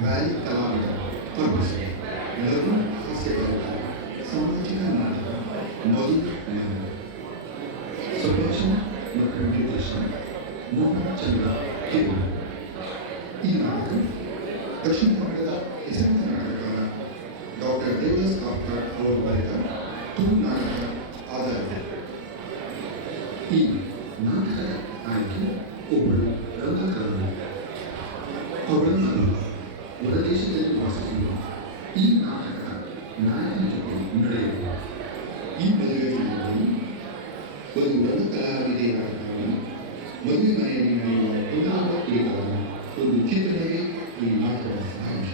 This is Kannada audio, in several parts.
ವ್ಯಾಲಿ ಕಲಾವಿದ ಪರ್ಮಿಷನ್ ಲಘು ಹಾಸ್ಯಗಾರ ಸಾಮಾಜಿಕ ನಾಟಕ ಮೊದಲು ಮನೆ ಸುಭಾಷಣ ಮತ್ತು ನಿರ್ದೇಶನ ಮೋಹನ್ ಚಂದ್ರ ಕಿರು. ಈ ನಾಟಕ ದಕ್ಷಿಣ ಕನ್ನಡದ ಹೆಸರಿನ ನಾಟಕಕಾರ ಡಾಕ್ಟರ್ ದೇವದಾಸ್ ಕಾಪ್ಕರ್ ಅವರು ಬರೆದ ತುಳು ನಾಟಕ ಆಧಾರ. ಈ ನಾಟಕದ ಆಯ್ಕೆ ಒಬ್ಬಳು ರಂಗಕರ್ಮಿ. ಅವಳನ್ನು ಹೊರದೇಶದಲ್ಲಿ ವಾಸಿಸುವ ಈ ನಾಟಕದ ನಾಯಕನ ಜೊತೆ ನಡೆಯುವ ಈ ಮದುವೆ ದಿನದಲ್ಲಿ ಒಂದು ರಂಗಕಲಾವಿದೆ ನಾಟಕವನ್ನು ಮದುವೆ ಮನೆಯಲ್ಲಿ ನಡೆಯುವ ಕುಂದಾಟ ಕುರಿತಾದ ಒಂದು ಚಿಂತನೆಗೆ ಈ ನಾಟಕದ ಸಾಹಿತ್ಯ.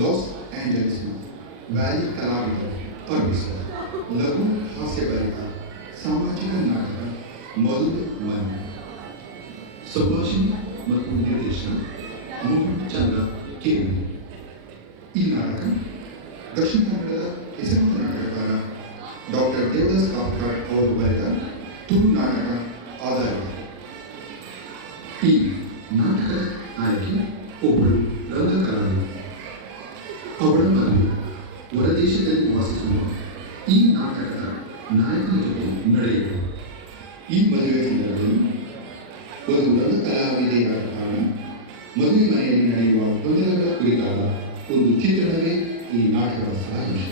ಲಾಸ್ ಏಂಜಲೀಸ್ನ ವ್ಯಾಲಿ ಕಲಾವಿದ ಪರ್ಮಿಷನ್ ಲಘು ಹಾಸ್ಯಗಾರಿಕ ಸಾಮಾಜಿಕ ನಾಟಕ ಮೊದಲು ಮನೆ. ಸುಭಾಷಣ ಮತ್ತು ನಿರ್ದೇಶನ ಮೋಹನ್ ಚಂದ್ರ ಕಿರು. ಈ ನಾಟಕ ದಕ್ಷಿಣ ಕನ್ನಡದ ಹೆಸರಿನ ನಾಟಕಕಾರ ಡಾಕ್ಟರ್ ದೇವದಾಸ್ ಕಾಪ್ಕರ್ ಅವರು ಬರೆದ ತುಳು ನಾಟಕ ಆಧಾರ. ಈ ನಾಟಕದ ಆಯ್ಕೆ ಒಬ್ಬಳು ರಂಗಕಲಾವಿದ. ಅವಳನ್ನು ಹೊರದೇಶದಲ್ಲಿ ವಾಸಿಸುವ ಈ ನಾಟಕದ ನಾಯಕನ ಜೊತೆ ನಡೆಯುವ ಈ ಮದುವೆ ಸಂದರ್ಭದಲ್ಲಿ ಒಂದು ರಂಗಕಲಾವಿದೆ ನಾಟಕ ಮದುವೆ ಮನೆಯಲ್ಲಿ ನಡೆಯುವ ಗೊಂದಲಗಳ ಕುರಿತಾದ ಒಂದು ಚಿತ್ರಣವೇ ಈ ನಾಟಕದ ಸಾರಾಂಶ.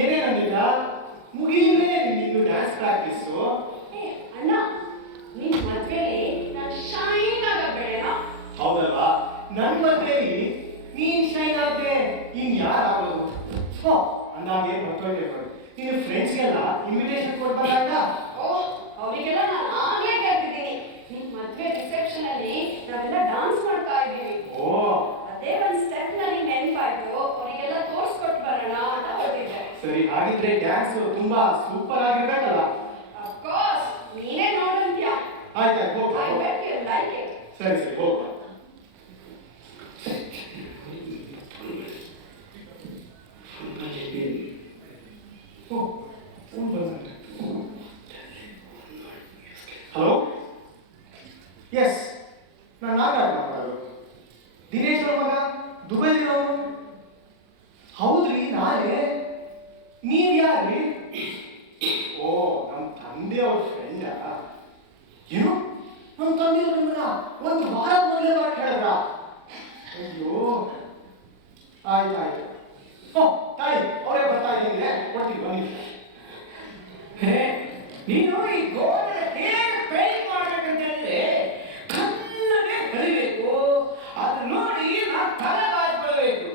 ಏನೇನಂದಿಲ್ಲ ಮುಗಿಯುವುದೇ ನಿಂದು ಡ್ಯಾನ್ಸ್ ಪ್ರಾಕ್ಟೀಸು. ಅಣ್ಣ ನಿನ್ ಮದ್ವೆಲಿ ನಾನು ಶೈನ್ ಆಗಬೇಡ. ಹೌದಲ್ವಾ, ನನ್ನ ಮದ್ವೆಲಿ ನೀನ್ ಶೈನ್ ಆದ್ರೆ ಇನ್ಯಾರು ಆಗೋದು? ಸೊ ಅಂದಾಗೆ ಮತ್ತೊಂದು ನಿನ್ನ ಫ್ರೆಂಡ್ಸ್ಗೆಲ್ಲ ಇನ್ವಿಟೇಷನ್ ಕೊಡ್ಬಾರ್ದ? ಓ ಅವರಿಗೆಲ್ಲ ನಾನು ಆಗ್ಲೇ ಕರೆದಿದ್ದೀನಿ. ನಿನ್ ಮದ್ವೆ ರಿಸೆಪ್ಷನ್ ಅಲ್ಲಿ ನಾವೆಲ್ಲ ಡಾನ್ಸ್ ಮಾಡ್ತಾ ಇದ್ದೀವಿ. ಓ ಅದೇ ಒಂದ್ ಸ್ಟೆಪ್ ನಲ್ಲಿ ನೆನ್ಪಾಯ್ತು, ಅವರಿಗೆಲ್ಲ ತೋರ್ಸ್ಕೊಟ್ ಬರೋಣ ಅಂತ ಹೊರಟಿದ್ದೆ. ಸರಿ, ಹಾಗಿದ್ರೆ ಡ್ಯಾನ್ಸ್ ತುಂಬಾ ಸೂಪರ್ ಆಗಿರ್ಬೇಕಲ್ಲ? ಅಫ್ಕೋರ್ಸ್, ನೀನೇ ನೋಡಂತ್ಯಾ. ಆಯ್ತಾಯ್ತು, ಹೋಗ. I bet you like it. ಸರಿ ಸರಿ, ಹೋಗ. ಹಲೋ, ಎಸ್, ನಾನು ನಾಗರಾಜ್ ಮಾತಾಡೋದು. ದಿನೇಶ್ ಅವ್ರ ಮಗ ದುಬೈಲಿರೋರು. ಹೌದ್ರಿ, ನಾನೇ. ನೀವ್ ಯಾರ್ರಿ? ಓ, ನಮ್ಮ ತಂದೆಯವ್ರ ಫ್ರೆಂಡ. ಏನು, ನಮ್ಮ ತಂದೆಯವ್ರ ನಿಮ್ಮನ್ನ ಒಂದು ವಾರ ಮೊದಲೇ ಬರಕ್ಕೆ ಹೇಳಿದ್ರ? ಅಯ್ಯೋ, ಆಯ್ತಾಯ್ತು. ಓ ತಾಯಿ, ಅವರೇ ಬರ್ತಾ ಇದ್ದೀನಿ, ಕೊಡ್ತೀನಿ ಬನ್ನಿ. ಹೇ, ನೀನು ಈ ಗೋಡೆ ಹೇಗೆ ಪೇಂಟ್ ಮಾಡ್ಬೇಕಂತ ಹೇಳಿದ್ರೆ ಕಣ್ಣನೆ ಕಲಿಬೇಕು. ಅದು ನೋಡಿ ನಾವು ತಲೆ ಬಾಚ್ಕೊಳ್ಬೇಕು.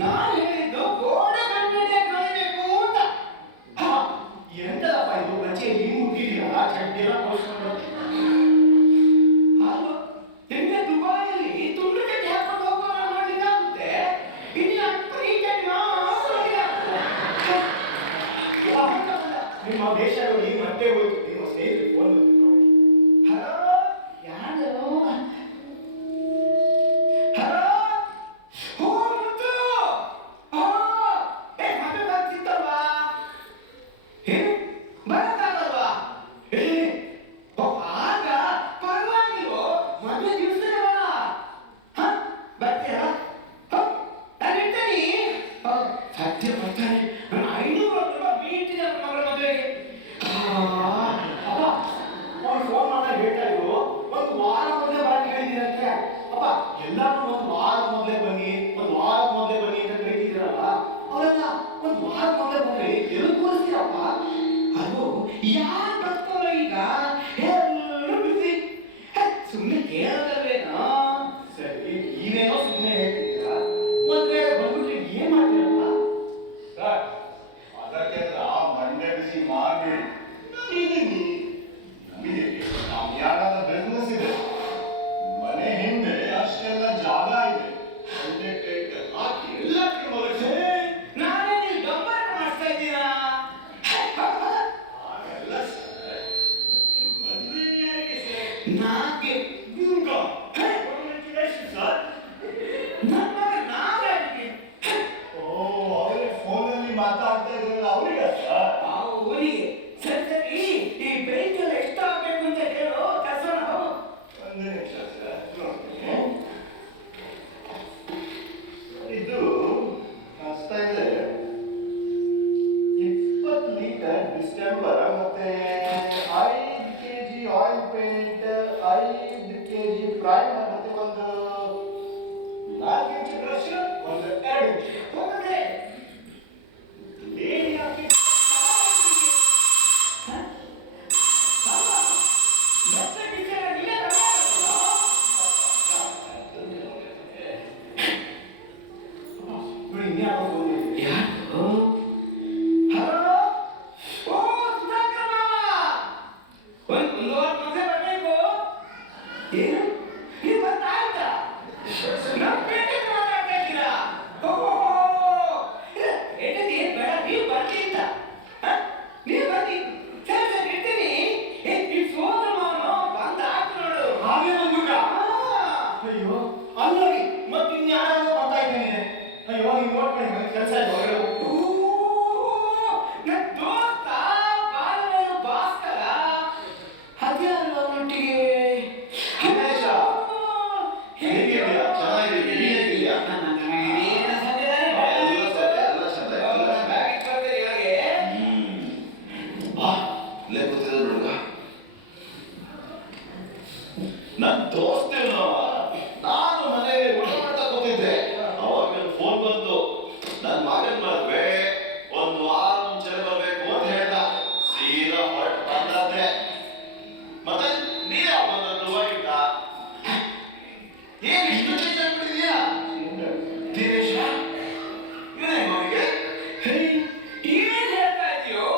ನಾನು ಹೇಳಿದ್ದು ಗೋಡೆ ಕಣ್ಣನೆ ಕಲಿಬೇಕು ಅಂತ. ಎಂತದಪ್ಪ ಇದು, ಬಚ್ಚೆಯಲ್ಲಿ ಮುಗಿದೆಯಲ್ಲ, ಚಡ್ಡಿ ಎಲ್ಲ ಕೊಡ್ಸ್ಕೊಂಡು. ಅಲ್ವಾ, ನಿನ್ನೆ ದುಬೈಯಲ್ಲಿ ತುಂಡು ಚಡ್ಡಿ ಹಾಕೊಂಡು ಹೋಗೋಣ ಮಾಡ್ಲಿಕ್ಕಾಗುತ್ತೆ. ಇನ್ನು ಪ್ರೀತಿಯಾಗಿ ನಿಮ್ಮ ದೇಶ ನೋಡಿ ಮತ್ತೆ ಹೋಯ್ತು. ನಿಮ್ಮ ಸ್ನೇಹಿತರಿಗೆ ಫೋನ್ ಬಂದಿತ್ತು. ಹಲೋ, ಯಾರು? ಹಲೋ, ಹೋ ಮುತ್ತು. ಮದುವೆ ಬರ್ತಿತ್ತಲ್ವಾ? ಬರಕ್ಕಾಗಲ್ವಾ? ಆಗ ಪರವಾಗಿಲ್ವೋ, ಮದುವೆ ದಿವಸನೇ ಬಾ. ಬರ್ತೀರಾ? ನಾನು ಇರ್ತೀನಿ. ಸದ್ಯ ಬರ್ತಾನೆ. ನಾನು 500 ರೂಪಾಯಿ ಬೀಳ್ತಿದ್ದೆ ನನ್ನ ಮಗಳ ಮದುವೆಗೆ. ಅಪ್ಪ, ಅವ್ರು ಫೋನ್ ಮಾಡಿ ಹೇಳ್ತಾ ಇದ್ರು, ಒಂದು ವಾರ ಮೊದಲೇ ಬರಕ್ಕೆ ಹೇಳಿದ್ದೀರಂತೆ. ಅಪ್ಪ, ಎಲ್ಲರೂ ಒಂದು ವಾರ ಮೊದಲೇ ಬನ್ನಿ, ಒಂದು ವಾರ ಮೊದಲೇ ಬನ್ನಿ ಅಂತ ಕರೀತಿದ್ದೀರಲ್ಲ, ಅವರೆಲ್ಲ ಒಂದು ವಾರ ಮೊದಲೇ ಬಂದ್ರೆ ಅದು ಯಾರು ಬರ್ತಾರೋ ಈಗ ಎಲ್ಲರೂ ಬಿಸಿ ಸುಮ್ಮನೆ ಕೇಳೋದಲ್ವೇನೋ. ಸರಿ ನೀವೇನೋ ಸುಮ್ಮನೆ ಹೇಳ್ತಿದ್ದೀರಾ, ಒಂದ್ ವೇಳೆ ಬಂದ್ಬಿಟ್ರೆ ಏನ್ ಮಾಡ್ತೀರಪ್ಪ? ಸರ್, ಅದಕ್ಕೆಲ್ಲ ಮಂಡೆ ಬಿಸಿ ಮಾಡಿ ನಮಗೆ ಯಾರಾದ ಬಿಸ್ನೆಸ್ ಇದೆ, ಮನೆ ಹಿಂದೆ ಅಷ್ಟೆಲ್ಲ ಜಾಗ ಇದೆ, ಒಳ್ಳೆ ಟೆಂಟ್ ಹಾಕಿ ಎಲ್ಲಕ್ಕೆ ಬರುತ್ತೆ. ನಾನೇ ನೀವು ಡಂಬರ್ ಮಾಡಿಸ್ತಾ ಇದ್ದೀರಾ? ಹಾಗಲ್ಲ ಸರ್, ಮದುವೆ ಯಾರಿಗೆ ಸರ್? ನಾಕೆ ಗುಂಗ ಕಾಂಗ್ರ್ಯಾಚುಲೇಷನ್ ಸರ್. ನನ್ನ ಮಗ ನಾಗಾಡಿಗೆ ಓ, ಅವರೇ ಫೋನಲ್ಲಿ ಮಾತಾಡ್ತಾ ಇದ್ರಲ್ಲ ಅವರಿಗ ಸರ್? ಅವನಿಗೆ ಸರಿ ಸರಿ ಈ ಪೇಂಟ್ ಎಲ್ಲ ಎಷ್ಟು ಆಗ್ಬೇಕು ಅಂತ ಹೇಳು ಕಸೋಣ. ಒಂದು ನಿಮಿಷ ಸರ್, ನೋಡ್ತೀನಿ. ಇದು ಕಾಸ್ತಾ ಇದೆ 20 ಲೀಟರ್ ಡಿಸ್ಟೆಂಬರ್, ಮತ್ತೆ 5 KG oil paint, 5 KG primer, ಮತ್ತೆ ಒಂದು 4 ಇಂಚ್ ಬ್ರಷ್, ಒಂದು 2 ಇಂಚ್ ಹೋಗದೆ ಏನ್ ಯಾಕೆ ನೋಡಿ ಇನ್ಯಾರೋ ಬಂದಿದೆ. ಯಾರು? ಹಲೋ, ಓ ಸುಧಾಕರ್ ಮಾವ, ಒಂದು ವಾರ ಮುಂಚೆ ಬರಬೇಕು. ಏನು ನೀವು ಬಂದಾಯ್ತಾ? ನಮ್ಮ ಪೇಟೆಗೆ ಮಾತಾಡ್ತಾ ಇದ್ದೀರಾ? ಓಹೋ, ಏನ್ ಬೇಡ, ನೀವು ಬರ್ಲಿ ಅಂತ. ನೀವು ಬನ್ನಿ. ಸರಿ ಸರಿ ಇರ್ತೀನಿ. ಈ ಸೋದರ ಮಾವನು ಬಂದಾಯ್ತು ನೋಡು. ಹಾಗೆ ಬಂದ್ಬಿಟ್ಟ? ಅಯ್ಯೋ ಅಲ್ಲೋಗಿ ಮತ್ತೆ ಇನ್ಯಾರೋ ಬರ್ತಾ ಇದ್ದೇನೆ. ಅಯ್ಯೋ ನೀವು ನೋಡ್ಕೊಳ್ಳಿ, ನನಗೆ ಕೆಲಸ ಇದೆ ಹೊರಗಡೆ ಹೋಗ್ಬೇಕು. ನನ್ನ ದೋಸ್ತ ಬಾಲವೇಲು ಭಾಸ್ಕರ, ಅದೇ ಅಲ್ವಾ ಒಟ್ಟಿಗೆ. ದಿನೇಶ, ಹೇಗಿದ್ಯಾ? ಚೆನ್ನಾಗಿದ್ದೀನಿ. ನೀನ್ ಹೇಗಿದ್ಯಾ? ಏನು ಸದ್ಯದಲ್ಲಿ ಎಲ್ಲ ಸರಿ, ಎಲ್ಲ ಚಂದ. ಬ್ಯಾಗ್ ಇಟ್ಕೊಳ್ತೀರಿ ಇವಾಗೆ. ಬಾ, ಇಲ್ಲೇ ಕೂತಿದ್ರು ಹುಡುಗ. ನನ್ ದೋಸ್ತೇನು, ನಾನು ಮನೆಯಲ್ಲಿ ಊಟ ಮಾಡ್ತಾ ಕೂತಿದ್ದೆ, ಅವಾಗ ಫೋನ್ ಬಂತು. ನನ್ ಮಗನ್ ಮದ್ವೆ ಒಂದು ವಾರ ಮುಂಚೆ ಬರ್ಬೇಕು ಅಂತ ಹೇಳ್ದ. ಸೀದಾ ಹೊರಟು ಬಂದೆ. ಮತ್ತೆ ನೀ ಯಾವ ಬಂದ ದುಬೈಯಿಂದ? ಏನ್ ಇಷ್ಟು ಚೇಂಜ್ ಆಗ್ಬಿಟ್ಟಿದ್ಯಾ ದಿನೇಶ? ಇವನೇ ಅವನಿಗೆ ಏನ್ ಹೇಳ್ತಾ ಇದೀಯೋ?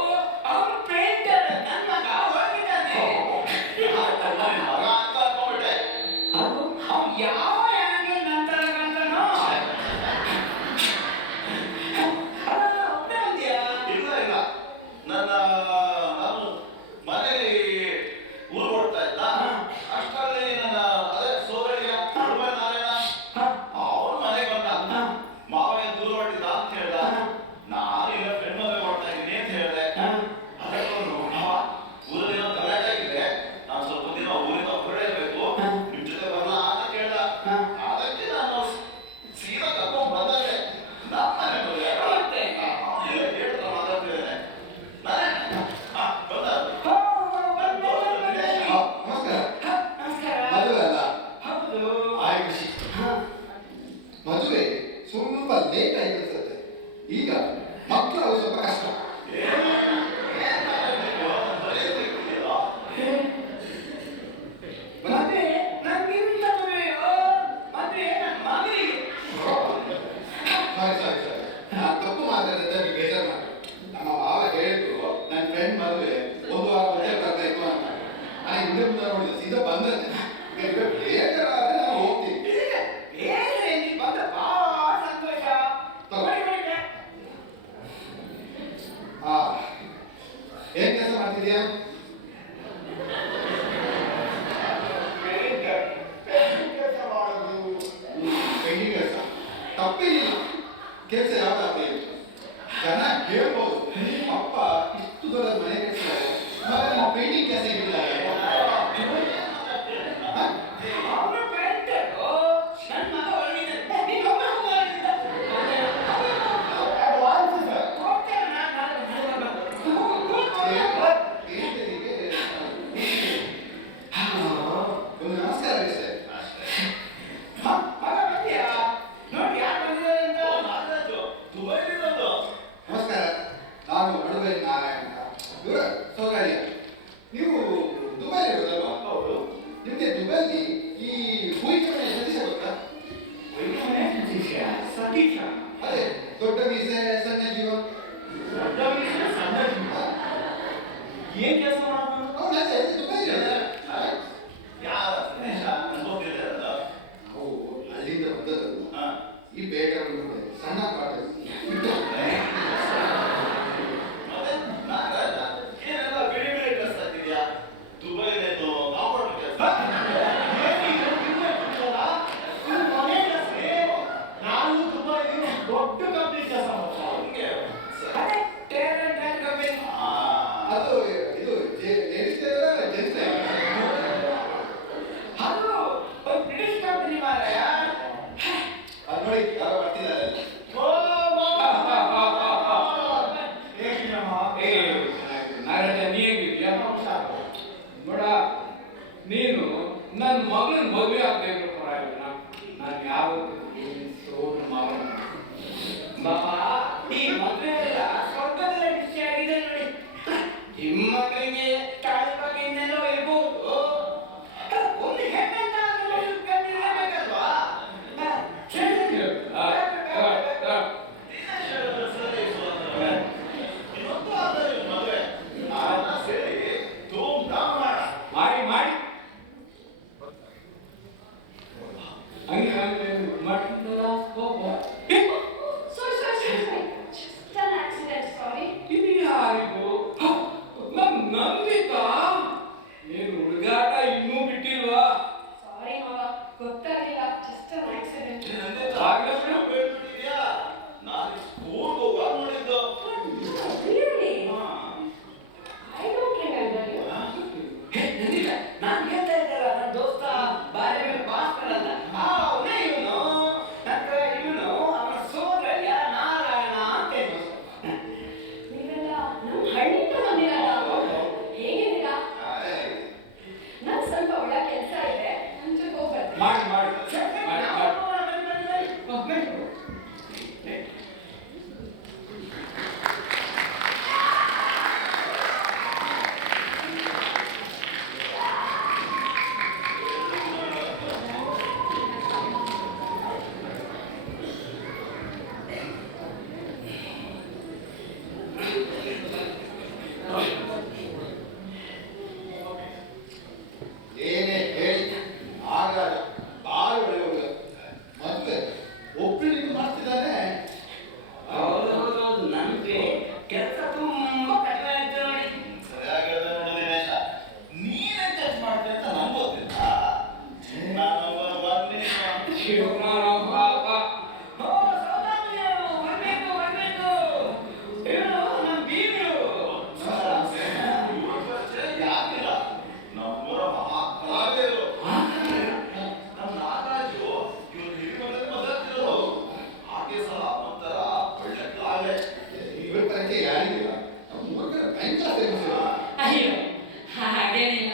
ಅವ್ನು ಪೇಂಟರ್, ನನ್ನ ಮಗ ಹೋಗಿದ್ದಾನೆ. ಮಗ ಅಂತ ಅನ್ಕೊಂಡ್ಬಿಟ್ಟೆ. ಅದು ಅವ್ನು ಯಾವ ಆಂಗಲ್ ನಂತರ ಕಾಣ್ತಾನೋ? ಅಲ್ಲ, ಒಬ್ಬನೇ ಬಂದ್ಯಾ? ಇಲ್ಲ ಇಲ್ಲ, ನಾನು ಮನೇಲಿ ಊರು ಹೊಡ್ತಾ ಇದ್ದ. ಅಷ್ಟರಲ್ಲಿ ನನ್ನ ಅದೇ ಸೋದರಿಯ ಹುಡುಗ ನಾರಾಯಣ ಅವನು ಮನೆಗೆ ಬಂದ. ಮಾವಯ್ಯ ದೂರ ಹೊಟ್ಟಿದ್ದ ಅಂತ ಹೇಳ್ದ. ನಾನು ಇಲ್ಲ ಫ್ರೆಂಡ್ ಮದುವೆ ಮಾಡ್ತಾ ಇದ್ದೀನಿ ಅಂತ ಹೇಳ್ದೆ. ಅದಕ್ಕೆ ಅವನು ಊರಲ್ಲಿ ಏನೋ ಗಲಾಟೆ ಆಗಿದೆ, ನಾನು ಸ್ವಲ್ಪ ದಿನ ಊರಿಂದ ಹೊರಗಡೆ ಇರಬೇಕು, ನಿಮ್ ಜೊತೆ ಬರಲ್ಲ ಅಂತ ಕೇಳ್ದ. ಅದಕ್ಕೆ ನಾನು ಸೀದಾ ಕರ್ಕೊಂಡು ಬಂದೆ. ನಮ್ಮ ಮನೆ ಮದುವೆ ಮತ್ತೆ? ಅವನು ಇಲ್ಲ ಕೇಳ್ತಾ ಮಾತಾಡ್ತಿದ್ದೇನೆ. ಬಂದ ನಮಸ್ಕಾರ. ನಮಸ್ಕಾರ. ಮದುವೆ ಅಲ್ಲ, ಹೌದು. ಆಯ್ ಖುಷಿ. ಮದುವೆ ಸ್ವಲ್ಪ ಲೇಟ್ ಆಯ್ತು ಅನ್ಸುತ್ತೆ. ಈಗ ಮಕ್ಕಳು ಅವ್ರು ಸ್ವಲ್ಪ ಕಷ್ಟ. ಮತ್ತೆ ನನ್ಗಿಂತ ಮದುವೆಯೋ? ಮತ್ತೆ ನನ್ನ ಮಗನಿಗೆ. ಸಾರಿ ನಾನು ತಪ್ಪು ಮಾತಾಡಿದ್ರೆ ನೀವು ಬೇಜಾರು ಮಾಡಿ. ನಮ್ಮ ಮಾವ ಹೇಳಿದ್ರು ನನ್ನ ಫ್ರೆಂಡ್ ಮದುವೆ ಒಂದು ವಾರ ಮುಂಚೆ ಬರ್ಬೇಕು ಅಂತ. ನಾನು ಹಿಂದೆ ಮುಂದೆ ನೋಡಿದೆ, ಸೀದಾ ಬಂದದ್ದೆ. ಬೇಜಾರಾದ್ರೆ ನಾನು ಹೋಗ್ತೀನಿ. ಬೇರೆ ನೀ ಬಂದ ಬಹಳ ಸಂತೋಷ. ಬಡಿ, ಬಡಿ, ಬಡಿ. ಆ ಏನ್ ಕೆಲಸ ಮಾಡ್ತಿದ್ಯಾ? ಕೆಲಸ ಮಾಡೋದು ಪೆಂಡಿಂಗ್ ಕೆಲಸ ತಪ್ಪೇನಿಲ್ಲ. ಕೆಲಸ ಯಾವ್ದಾಗ್ಲಿ ಜನ ಕೇಳ್ಬೋದು, ಅಪ್ಪ ಇಷ್ಟು ದೊಡ್ಡ ಮನೆ ಕಟ್ಟಿದ್ದಾರೆ, ಪೇಂಟಿಂಗ್ ಕೆಲಸ ಇಟ್ಟಿದ್ದಾರೆ. ಅವನು ಪೇಂಟರು, ನನ್ನ ಮಗ ಒಳಗಿದ್ದಾನೆ. ನೀನು ಒಬ್ಬ ಹೋಗ್ಬಾರ್ದಿಲ್ಲ. ಹೋಗ್ತೇನೆ ನಾನು. ಹೋಗ್ತೇನೆ. ಸೌಕರ್ಯ. ನೀವು ದುಬೈ ಇರೋದಲ್ವಾ? ಹೌದು. ನಿಮಗೆ ದುಬೈಲಿ ಈ ಹೂಯಿಕೆ ಮನೆ ಸತೀಶ ಗೊತ್ತಾ? ಸತೀಶ ಅದೇ ದೊಡ್ಡ ಮೀಸೆ ಸಣ್ಣ ಜೀವ. ದೊಡ್ಡ ಮೀಸೆ ಸಣ್ಣ ಜೀವ. ಏನ್ ಕೆಲಸ ಮಾಡೋದು? ಅವನು ಅದೇ ದುಬೈ ಯಾರ ಸಂದೇಶ ಗೊತ್ತಿದೆ ಅಲ್ಲ. ಅವು ಅಲ್ಲಿಂದ ಬಂದದ್ದು ಈ ಬೇಟರ್ ಸಣ್ಣ ಪಾಠ. ಮತ್ತೆ ನಾಗರಾಜ ಏನೆಲ್ಲ ಬಿಳಿ ಬಿಳಿ ಡ್ರೆಸ್ ಹಾಕಿದ್ಯಾ? ದುಬೈಲೇನು ಕಾಂಪೌಂಡ್ ಕೆಲಸ? ನಾನು ದುಬೈಲಿ ದೊಡ್ಡ ಕಂಪ್ನಿ ಕೆಲಸ ಮಾಡ್ತಾ. ಹಂಗೆ ಅದೇ ಟೇರ್ ಕಂಪನಿ. ಅದು ಇದು ಲೇಡೀಸ್ ಜೆಂಟ್ಸ್ ಅದು ಒಂದು ಬ್ರಿಟಿಷ್ ಕಂಪನಿ ಮಾರಾಯ. ಅದು ನೋಡಿ ಯಾರೋ ಬರ್ತಿದ್ದಾರೆ. ನೋಡ, ನೀನು ನನ್ನ ಮಗಳನ್ನ ಮದುವೆ ಆಗ್ಬೇಕು ಪರವಾಗಿಲ್ಲ. ನಾನು ಯಾವತ್ತು ಸೋರು ಮಗನ ಬಾಬಾ ಈ ಮದುವೆ ಎಲ್ಲ ಸ್ವರ್ಗದಲ್ಲೇ ಖುಷಿ ಆಗಿದೆ ನೋಡಿ. ನಿಮ್ಮ ಮಗಳಿಗೆ ತಾಳಿ ಬಗ್ಗೆ ಇನ್ನೆಲ್ಲೋ ಇರ್ಬೋದು. ಒಂದು ಹೆಣ್ಣಂತ ಕಂಡಿರಬೇಕಲ್ವಾ? ಇನ್ನೊಂದು ಆದರೆ ಮದುವೆ ನಾವೆಲ್ಲ ಸೇರಿ ಧೂಮ್ ಧಾಮ್ ಮಾಡ. ಮಾಡಿ ಮಾಡಿ ಹಂಗೆ ಹಂಗೆ ಮಾಡ್ತಿದ್ದಲ್ಲ ಹೋಗ. Sorry. Just an accident, sorry. ಇದು ಯಾರಿಗೂ ನಂದಿತಾ? ಏನು ಹುಡುಗಾಟ ಇನ್ನೂ ಬಿಟ್ಟಿಲ್ವಾ? Sorry, ಮಾವ. ಗೊತ್ತಾಗ್ಲಿಲ್ಲ. Just an accident. ಹೇಳ್ಬಿಟ್ಟಿದ್ಯಾ? ನಾನು ಸ್ಕೂಲ್ಗೆ ಹೋಗುವಾಗ ನೋಡಿದ್ದು. Really? ಹಾ. I don't remember you. ನಂದಿಲ್ಲ, ನಾನು ಹೇಳ್ತಾ ಇದ್ದಲ್ಲ ನನ್ನ ದೋಸ್ತ ಬಾರಿ ಮೇಲೆ ಭಾಸ್ಕರ್ ಅಂತ. ಅವನೇ ಇವನು. ನಂತರ ಇವನು ಅವನ ಸೋದರಯ್ಯ ನಾರಾಯಣ ಅಂತ ಇದ್ನು. ನೀವೆಲ್ಲ ನಮ್ಮ ಹಳ್ಳಿಯಿಂದ ಬಂದಿರಲ್ಲ. ಹೇಗಿದ್ದೀರಾ? ನನ್ ಸ್ವಲ್ಪ ಒಳ್ಳೆ ಕೆಲಸ ಇದೆ. ಒಂಚೂರು ಹೋಗಿ ಬರ್ತೀನಿ. ಮಾಡಿ ಮಾಡಿ ಮಾಡಿ ಮಾಡಿ. ಏನೇ ಹೇಳಿ ಆಗ ಭಾಳ ಒಳ್ಳೆ ಹುಡುಗ. ಮದುವೆ ಒಬ್ಬಳಿಗೆ ಮಾಡ್ತಿದ್ದಾನೆ. ಹೌದೌದು, ನನ್ಗೆ ಕೆಲಸ ತುಂಬಾ ಕಡಿಮೆ ಆಯ್ತು ನೋಡಿ. ಸರಿಯಾಗಿ ಹೇಳ್ದೆ ನೋಡು ದಿನೇಶ. ನೀನೇ ಟಚ್ ಮಾಡ್ತೀಯ ಅಂತ ನಂಗೆ ಗೊತ್ತಿಲ್ಲ. ನಾನೊಬ್ಬ ಬರ್ತೀನಿ. ಶಿವನಾರಾಯಣ ಓ, ಸೌದಾಮಿಯರು, ಬರ್ಬೇಕು. ಇವನು ನಮ್ಮ ಬೀಗರು. ಇವ್ರ ಪರಿಚಯ ಯಾಕಿಲ್ಲ? ನಮ್ಮೂರ ಮಹಾಕಾವ್ಯರು. ನಮ್ಮ ನಾಗರಾಜು ಇವ್ರು ಹಿರಿಮನೆ ಮೊದಲು ಹಾಗೆ ಸಲ ಒಂಥರ ಒಳ್ಳೆ ಕಾವ್ಯ. ಇವ್ರ ಪರಿಚಯ ಯಾರಿಗಿಲ್ಲ. ನಮ್ಮ ಮೂರ್ಖರ ಭಯಂಕರ ಫೇಮಸ್. ಅಯ್ಯೋ ಹಾಗೇನಿಲ್ಲ,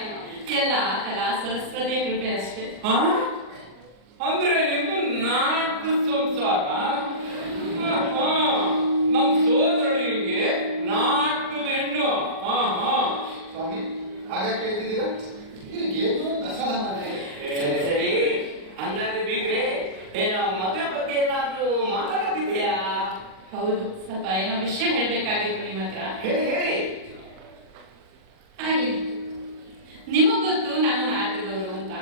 ಎಲ್ಲ ಕಲಾ ಸರಸ್ವತಿ ಕೃಪೆ ಅಷ್ಟೇ. ಹಾ? ಅಂದ್ರೆ ನಿಮ್ದು ನಾಲ್ಕು ಸಂಸಾರ? ನಮ್ಮ ಸೋದರನಿಗೆ ನಾಲ್ಕು ಹೆಣ್ಣು. ಹಾ ಹಾ. ಸ್ವಾಮಿ ಹಾಗೆ ಕೇಳ್ತಿದ್ದೀರಾ? ಏನು ಅಸಮಾಧಾನ ಇದೆ. ಸರಿ, ಹಂಗಾದ್ರೆ ಬೀಗ್ರೆ ಏನೋ ಮದುವೆ ಬಗ್ಗೆ ಏನಾದ್ರೂ ಮಾತಾಡೋದಿದೆಯಾ? ಹೌದು, ಸ್ವಲ್ಪ ಏನೋ ವಿಷಯ ಹೇಳ್ಬೇಕಾಗಿತ್ತು ನಿಮ್ಮ ಹತ್ರ. ಹೇಳಿ. ಆಗ್ಲಿ, ನಿಮಗ್ ಗೊತ್ತು ನಾನು ನಾಟಕದವರು ಅಂತ.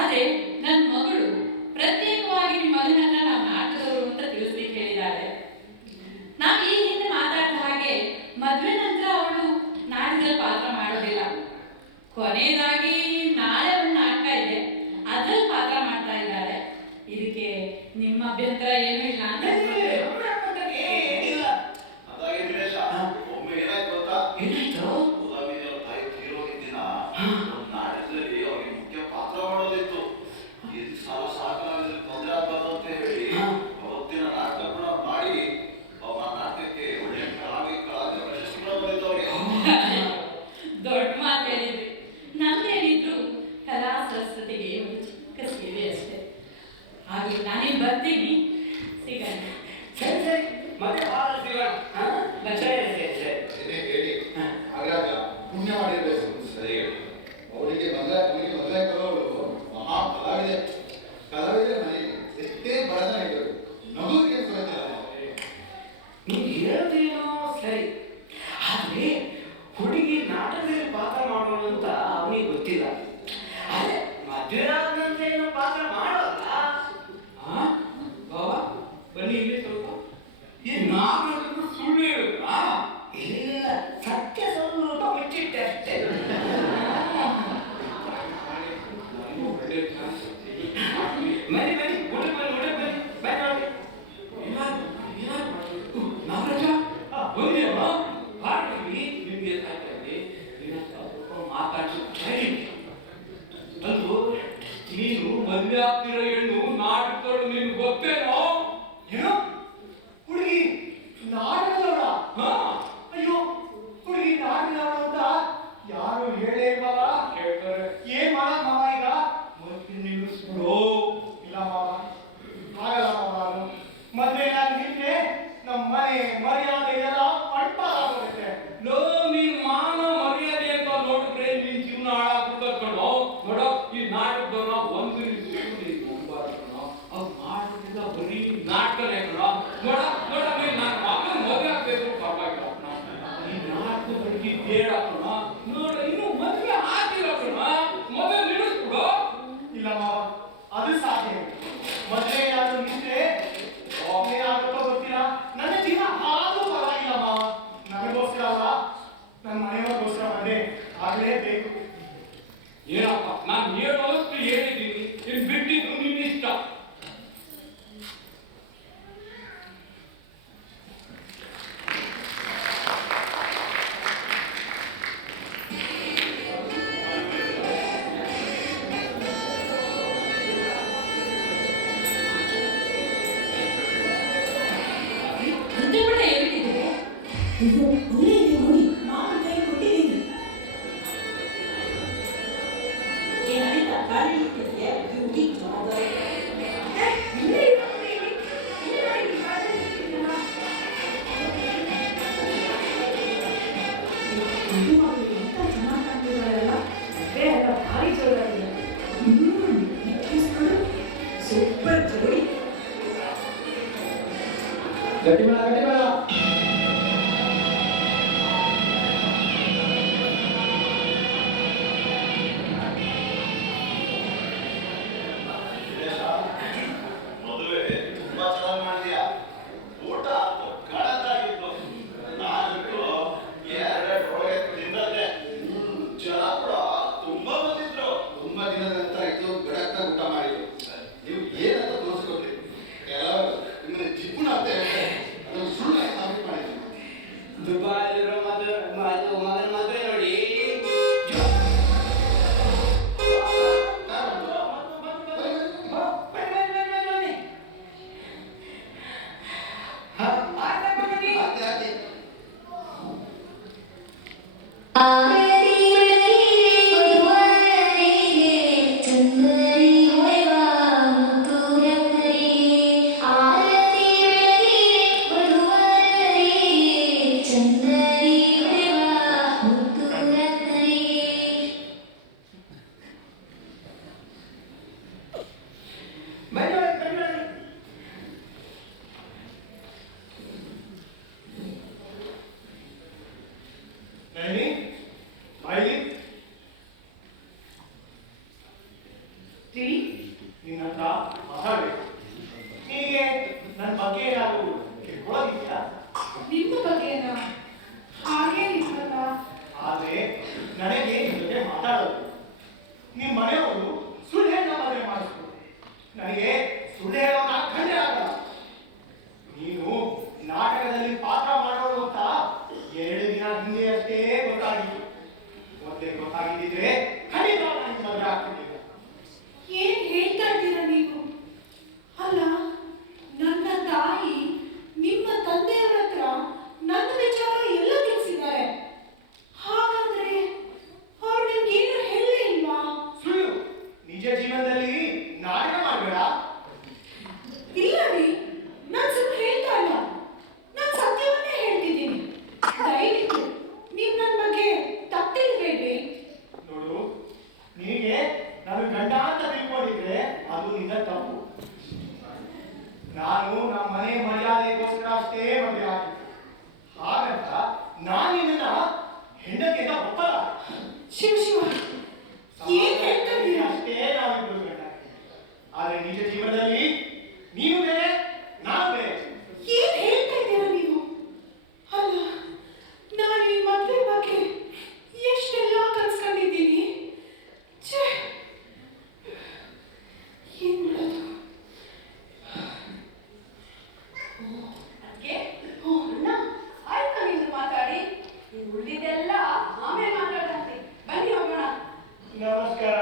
ಆದ್ರೆ ನನ್ನ ಮಗಳು ಪ್ರತ್ಯೇಕವಾಗಿ ನಿಮ್ಮ ಮಗನ ಹತ್ರ ನಾವು ನಾಟಕದವರು ಅಂತ ತಿಳಿಸ್ಲಿಕ್ಕೆ ಹೇಳಿದ್ದಾರೆ. ನಾವು ಈ ಹಿಂದೆ ಮಾತಾಡಿದ ಹಾಗೆ ಮದ್ವೆ ನಂತರ ಅವಳು ನಾಟಕದಲ್ಲಿ ಪಾತ್ರ ಮಾಡೋದಿಲ್ಲ. ಕೊನೆಯದಾಗಿ ನಾಳೆ ಒಂದು ನಾಟಕ ಇದೆ, ಅದ್ರಲ್ಲಿ ಪಾತ್ರ ಮಾಡ್ತಾ ಇದ್ದಾರೆ. ಇದಕ್ಕೆ ನಿಮ್ಮ ಅಭ್ಯಂತರ ಏನೂ ಇಲ್ಲ ಅಂತ ಏನಿಲ್ಲ. ಅದಾಗಿ ದಿನೇಶ, ಒಮ್ಮೆ ಏನಾಯ್ತು ಗೊತ್ತಾ? ಏನಾಯ್ತು? ಉದಾಮಿನಿಯವ್ರ ತಾಯಿ ತೀರೋಗಿದ್ದ ದಿನ ಒಂದು ನಾಟಕದಲ್ಲಿ ಅವ್ರಿಗೆ ಮುಖ್ಯ ಪಾತ್ರ ಮಾಡೋದಿತ್ತು. ಇದು ಸಾಕಲಾಗದಲ್ಲಿ ತೊಂದರೆ ಆಗ್ಬಾರ್ದು ಅಂತ ಹೇಳಿ ಅವತ್ತಿನ ನಾಟಕ ಕೂಡ ಮಾಡಿ ಆ ನಾಟಕಕ್ಕೆ ಒಳ್ಳೆ ಕಲಾವಿದ ಪ್ರಶಸ್ತಿಗಳು ಬಂದಿತ್ತು ಅವ್ರಿಗೆ. ದೊಡ್ಡ ಮಾತು ಹೇಳಿದ್ರಿ. ನಮ್ದೇನಿದ್ರು ಕಲಾ ಸರಸ್ವತಿಗೆ ಒಂದು ಚಿಕ್ಕ ಸೇವೆ ಅಷ್ಟೇ. ಹಾಗೆ ನಾನೇನು ಬರ್ತೀನಿ, ಆದ್ರೆ ಹುಡುಗಿ ನಾಟಕದಲ್ಲಿ ಪಾತ್ರ ಮಾಡೋದು ಅಂತ ಅವನಿಗೆ ಗೊತ್ತಿಲ್ಲ. ಆದ್ರೆ ಮದುವೆ ಆದ ನಂತರ ಏನು ಪಾತ್ರ ಮಾಡೋಲ್ಲ. ಬಾಬಾ ಬನ್ನಿ ಇಲ್ಲಿ ಸ್ವಲ್ಪ. ಈ ನಾಲ್ಕು ಸುಳ್ಳು ಹೇಳುತ್ತಾ? ಇಲ್ಲ, ಸತ್ಯ ಸ್ವಲ್ಪ ಮುಚ್ಚಿಟ್ಟೆ ಅಷ್ಟೇ. ಬನ್ನಿ ಬನ್ನಿ, ಹುಡುಗ ಬನ್ನಿ, ಹುಡುಗ ಬನ್ನಿ, ಬನ್ನಿ ನೋಡಿ. ನಾಗರಾಜ ಬಂದಿಯಮ್ಮ, ಹಾಗಾಗಿ ನಿಮ್ಗೆ ಸಾಕಾಗಿ ಮಾತಾಡ್ತಾರೆ. ಅದು ನೀನು ಮದುವೆ ಆಗ್ತಿರೋ ಹೆಣ್ಣು ನಾಟಕದವಳು ನಿನ್ಗೆ ಗೊತ್ತೇನೋ? ಏನು ಹುಡುಗಿ ನಾಟಕದವಳ? ಹಾ, ಅಯ್ಯೋ, ಹುಡುಗಿ ನಾಟಕದವಳು ಅಂತ ಯಾರು ಹೇಳೇ ಇಲ್ವಲ್ಲ? ಹೇಳ್ತಾರೆ. ಏನ್ ಮಾಡ ಮಾವ ಈಗ? ಮತ್ತೆ ನಿಲ್ಲಿಸ್ಬಿಡು. ಇಲ್ಲ ಮಾವ, ಆಗಲ್ಲ ಮಾವ. ನಾನು ಮದ್ವೆ ನಾನು ನಿಂತ್ರೆ ನಮ್ಮ ಮನೆ ಮರ್ಯಾದೆ ಎಲ್ಲ ಪಡ್ಪಾಗುತ್ತೆ. ಲೋ, ನೀನ್ ಮಾನ ಮರ್ಯಾದೆ ಅಂತ ನೋಡಿದ್ರೆ ನಿನ್ ಜೀವನ ಹಾಳಾಗ್ಬಿಡ್ತದ ಕಣೋ. ನೋಡೋ, ಈ ನಾಟಕದವನ ಒಂದು ಅದು ನಾಟಕದಿಂದ ಬರೀ ನಾಟಕನೇ ಕಣೋ. ನೋಡ ನೋಡ, ನೀನ್ ನನ್ನ ಮಗನ ಮದುವೆ ಆಗ್ಬೇಕು ಪರವಾಗಿಲ್ಲ ಕಣೋ. ಈ ನಾಟಕ ಹುಡುಗಿ ಬೇಡ ಕಣೋ. ನೋಡ, ಇನ್ನು ಮದುವೆ ಆಗಿಲ್ಲ ಕಣೋ. ಮದುವೆ ನಿಲ್ಲಿಸ್ಬಿಡು. ಇಲ್ಲ ಮಾವ, ಅದು ಸಾಧ್ಯ. ಮದ್ವೆ ನಾನು ನಿಂತ್ರೆ ಏನಾಗುತ್ತೋ ಗೊತ್ತಿಲ್ಲ. ನನ್ನ ಜೀವನ ಹಾಳು ಪರವಾಗಿಲ್ಲ ಮಾವ. ನನಗೋಸ್ಕರ ಅಲ್ಲ, ನನ್ನ ಮನೆಯವ್ರಿಗೋಸ್ಕರ ಮದುವೆ ಆಗಲೇಬೇಕು. ಏನಪ್ಪ, ನಾನು ಹೇಳೋಷ್ಟು ಹೇಳಿದ್ದೀನಿ. ಇನ್ನು ಬಿಟ್ಟಿದ್ದು ನಿನ್ನ ಇಷ್ಟ. ಮುದ್ದೆ ಕೂಡ ಹೇಳ್ತಿದ್ರೆ ಇದು ಒಳ್ಳೆ ಇದೆ ನೋಡಿ, ನಾನು ಕೈ ಕೊಟ್ಟಿದ್ದೀನಿ. ಏನಾಯ್ತಾ ಗಾಳಿ ಇಟ್ಟಿದ್ದೆ ಹುಡುಗಿ ಜವಾಬ್ದಾರಿ. ಇದು ಮಗಳು ಎಂತ ಚೆನ್ನಾಗಿ ಕಾಣ್ತಿದ್ದಾರಲ್ಲ. ಮದುವೆ ಎಲ್ಲ ಭಾರಿ ಜೋರಾಗಿದೆ. ನೆಕ್ಕಿಸ್ಕೊಂಡು ಸೂಪರ್ ಜೋಡಿ. ಗಟ್ಟಿ ಬೇಡ, ಗಟ್ಟಿ ಬೇಡ. ಮದುವೆ ತುಂಬಾ ಚೆನ್ನಾಗಿ ಮಾಡಿದ್ಯಾ. ಊಟ ಕಣದಾಗಿತ್ತು. ನಾನಿಟ್ಟು ಎರಡು ಒಳಗೆ ತಿಂದದ್ದೆ. ಜನ ಕೂಡ ತುಂಬಾ ಬಂದಿದ್ರು. ತುಂಬಾ ದಿನದ ನಂತರ ಇದು ಬೆಳಗ್ತಾ ಊಟ ಮಾಡಿದ್ರು. ನೀವು ಏನಂತ ತೋರಿಸ್ಕೊಟ್ರಿ. ಕೆಲವರು ನಿಮ್ಮನ್ನ ಜಿಪ್ಪುಣ ಅಂತ ಹೇಳ್ತಾರೆ. ಅದನ್ನು ಸುಳ್ಳಾಗಿ ಸಾಬೀತು ಮಾಡಿದ್ರು. ದುಬಾಯಿಲಿರೋ ಮಗನ ಮದುವೆ ನೋಡಿ. ಆಯ್ತು, ಆಯ್ತು. ಬನ್ನಿ ನೋಡಿ, ಬನ್ನಿ ನೋಡಿ. ನೈನಿ, ಬಾಯ್ಲಿ. ನಿನ್ನ ಹತ್ರ ಮಾತಾಡ್ಬೇಕು. ನಿನಗೆ ನನ್ನ ಬಗ್ಗೆ ಏನಾದ್ರು ತಿಳ್ಕೊಳ್ಳೋದಿದೆಯಾ? ನಿಮ್ಮ ಬಗ್ಗೆನಾ? ಹಾಗೇನಿಲ್ಲ. ಆದ್ರೆ ನನಗೆ ನಿನ್ನ ಜೊತೆ ಮಾತಾಡೋದು. ನಿಮ್ಮ ಮನೆಯವರು ಸುಳ್ಳು ಹೇಳ ಮದುವೆ ಮಾಡಿಸ್ರು. ನನಗೆ ಸುಳ್ಳು ಹೇಳೋಣ ಖಂಡ ಆಗಲ್ಲ. ನೀನು ನಾಟಕದಲ್ಲಿ ಪಾತ್ರ ಮಾಡೋದು ಅಂತ 2 ದಿನ ಹಿಂದೆ ಅಷ್ಟೇ ಗೊತ್ತಾಗಿತ್ತು. ಮೊದಲೇ ಗೊತ್ತಾಗಿದ್ದಿದ್ರೆ ಖಂಡಿತ ನಾನು ಮದುವೆ ಆಗ್ತಿದ್ದಿಲ್ಲ. ಏನ್ ಹೇಳ್ತಾ ಇದ್ದೀರಾ ನೀವು? ಅಲ್ಲ, ನನ್ನ ತಾಯಿ ನಿಮ್ಮ ತಂದೆಯವರ ಹತ್ರ ನನ್ನ ವಿಚಾರ ಎಲ್ಲ ತಿಳಿಸಿದ್ದಾರೆ. ಹಾಗಾದ್ರೆ ಅವ್ರು ನಿಮ್ಗೇನು ಹೇಳಲೇ ಇಲ್ವಾ? ಸುಳ್ಳು. ನಿಜ ಜೀವನದಲ್ಲಿ ನಾಟಕ ಮಾಡಬೇಡ. ಇಲ್ಲ ರೀ, ನಾನು ಸುಳ್ಳು ಹೇಳ್ತಾ ಇಲ್ಲ. ನಾನು ಸತ್ಯವನ್ನೇ ಹೇಳ್ತಿದ್ದೀನಿ. ದಯವಿಟ್ಟು ನೀವು ನನ್ನ ಬಗ್ಗೆ ತಪ್ಪು ತಿಳಿಬೇಡ್ರಿ. ನೋಡು, ನಿನಗೆ ನಾನು ಗಂಡ ಅಂತ ತಿಳ್ಕೊಂಡಿದ್ರೆ ಅದು ಹೆಂಡತಿಯಿಂದ ಒಪ್ಪಲ್ಲ. ಶಿವ ಶಿವ ಏನ್ ಹೇಳ್ತಾ ಇದ್ದೀರಾ? ಅಷ್ಟೇ ನಾವಿಬ್ಬರು ಗಂಡ. ಆದ್ರೆ ನಿಜ ಜೀವನದಲ್ಲಿ ನೀನು ಬೇರೆ, ನಾನು ಬೇರೆ. ಏನ್ ಹೇಳ್ತಾ ಇದ್ದೀರಾ ನೀವು? ಅಲ್ಲ, ನಾನು ಈ ಮದುವೆ ಬಗ್ಗೆ ಎಷ್ಟೆಲ್ಲ ಕನ್ಸ್ಕೊಂಡಿದ್ದೀನಿ. ಛೇ, ಏನ್ ಮಾಡೋದು? ಅದಕ್ಕೆ ಅಣ್ಣ ಆಯ್ತಾ ನೀನು ಮಾತಾಡಿ, ಉಳಿದೆಲ್ಲ ಆಮೇಲೆ ಮಾತಾಡಂತೆ. ಬನ್ನಿ ಹೋಗೋಣ. ನಮಸ್ಕಾರ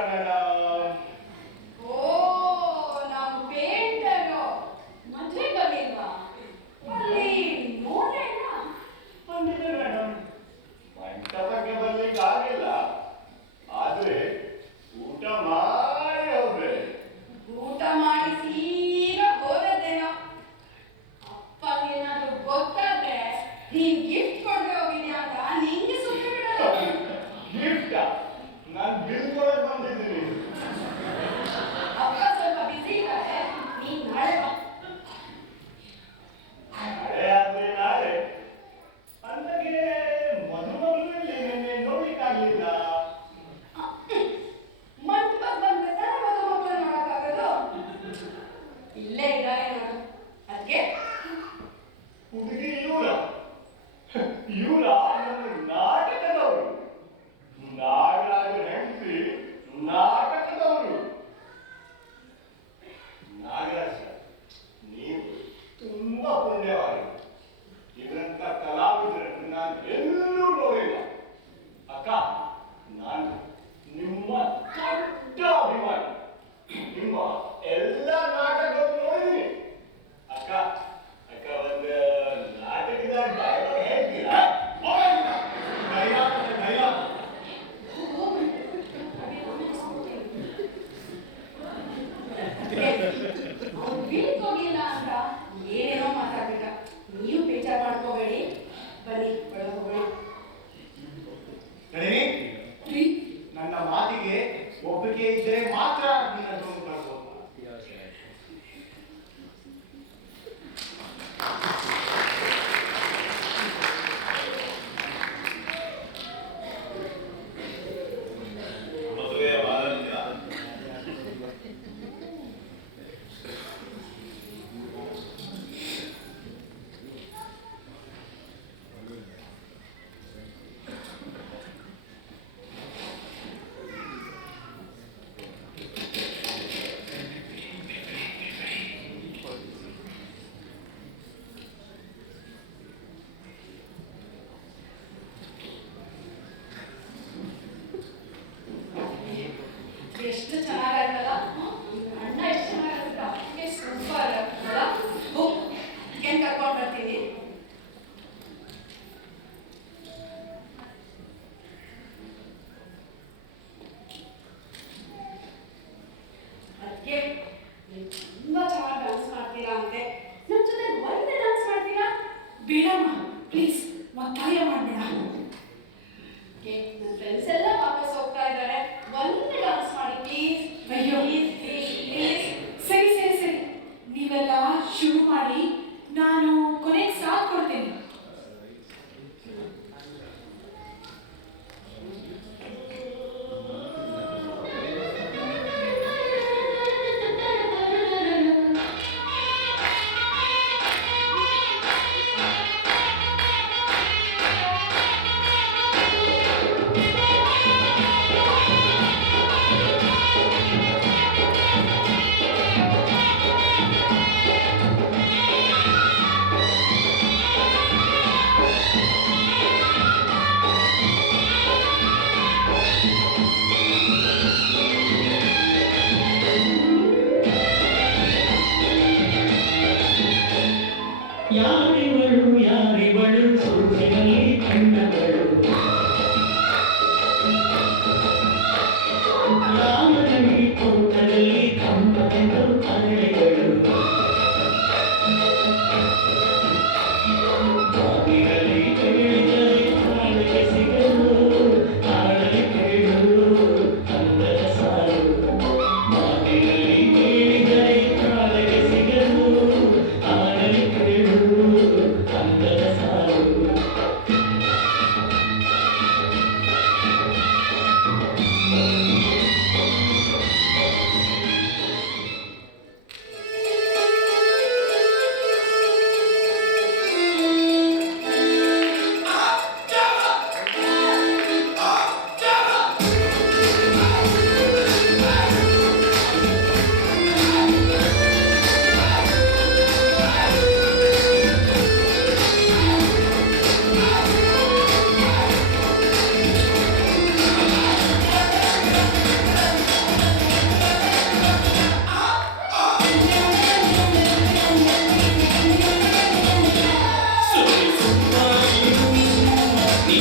ರೀ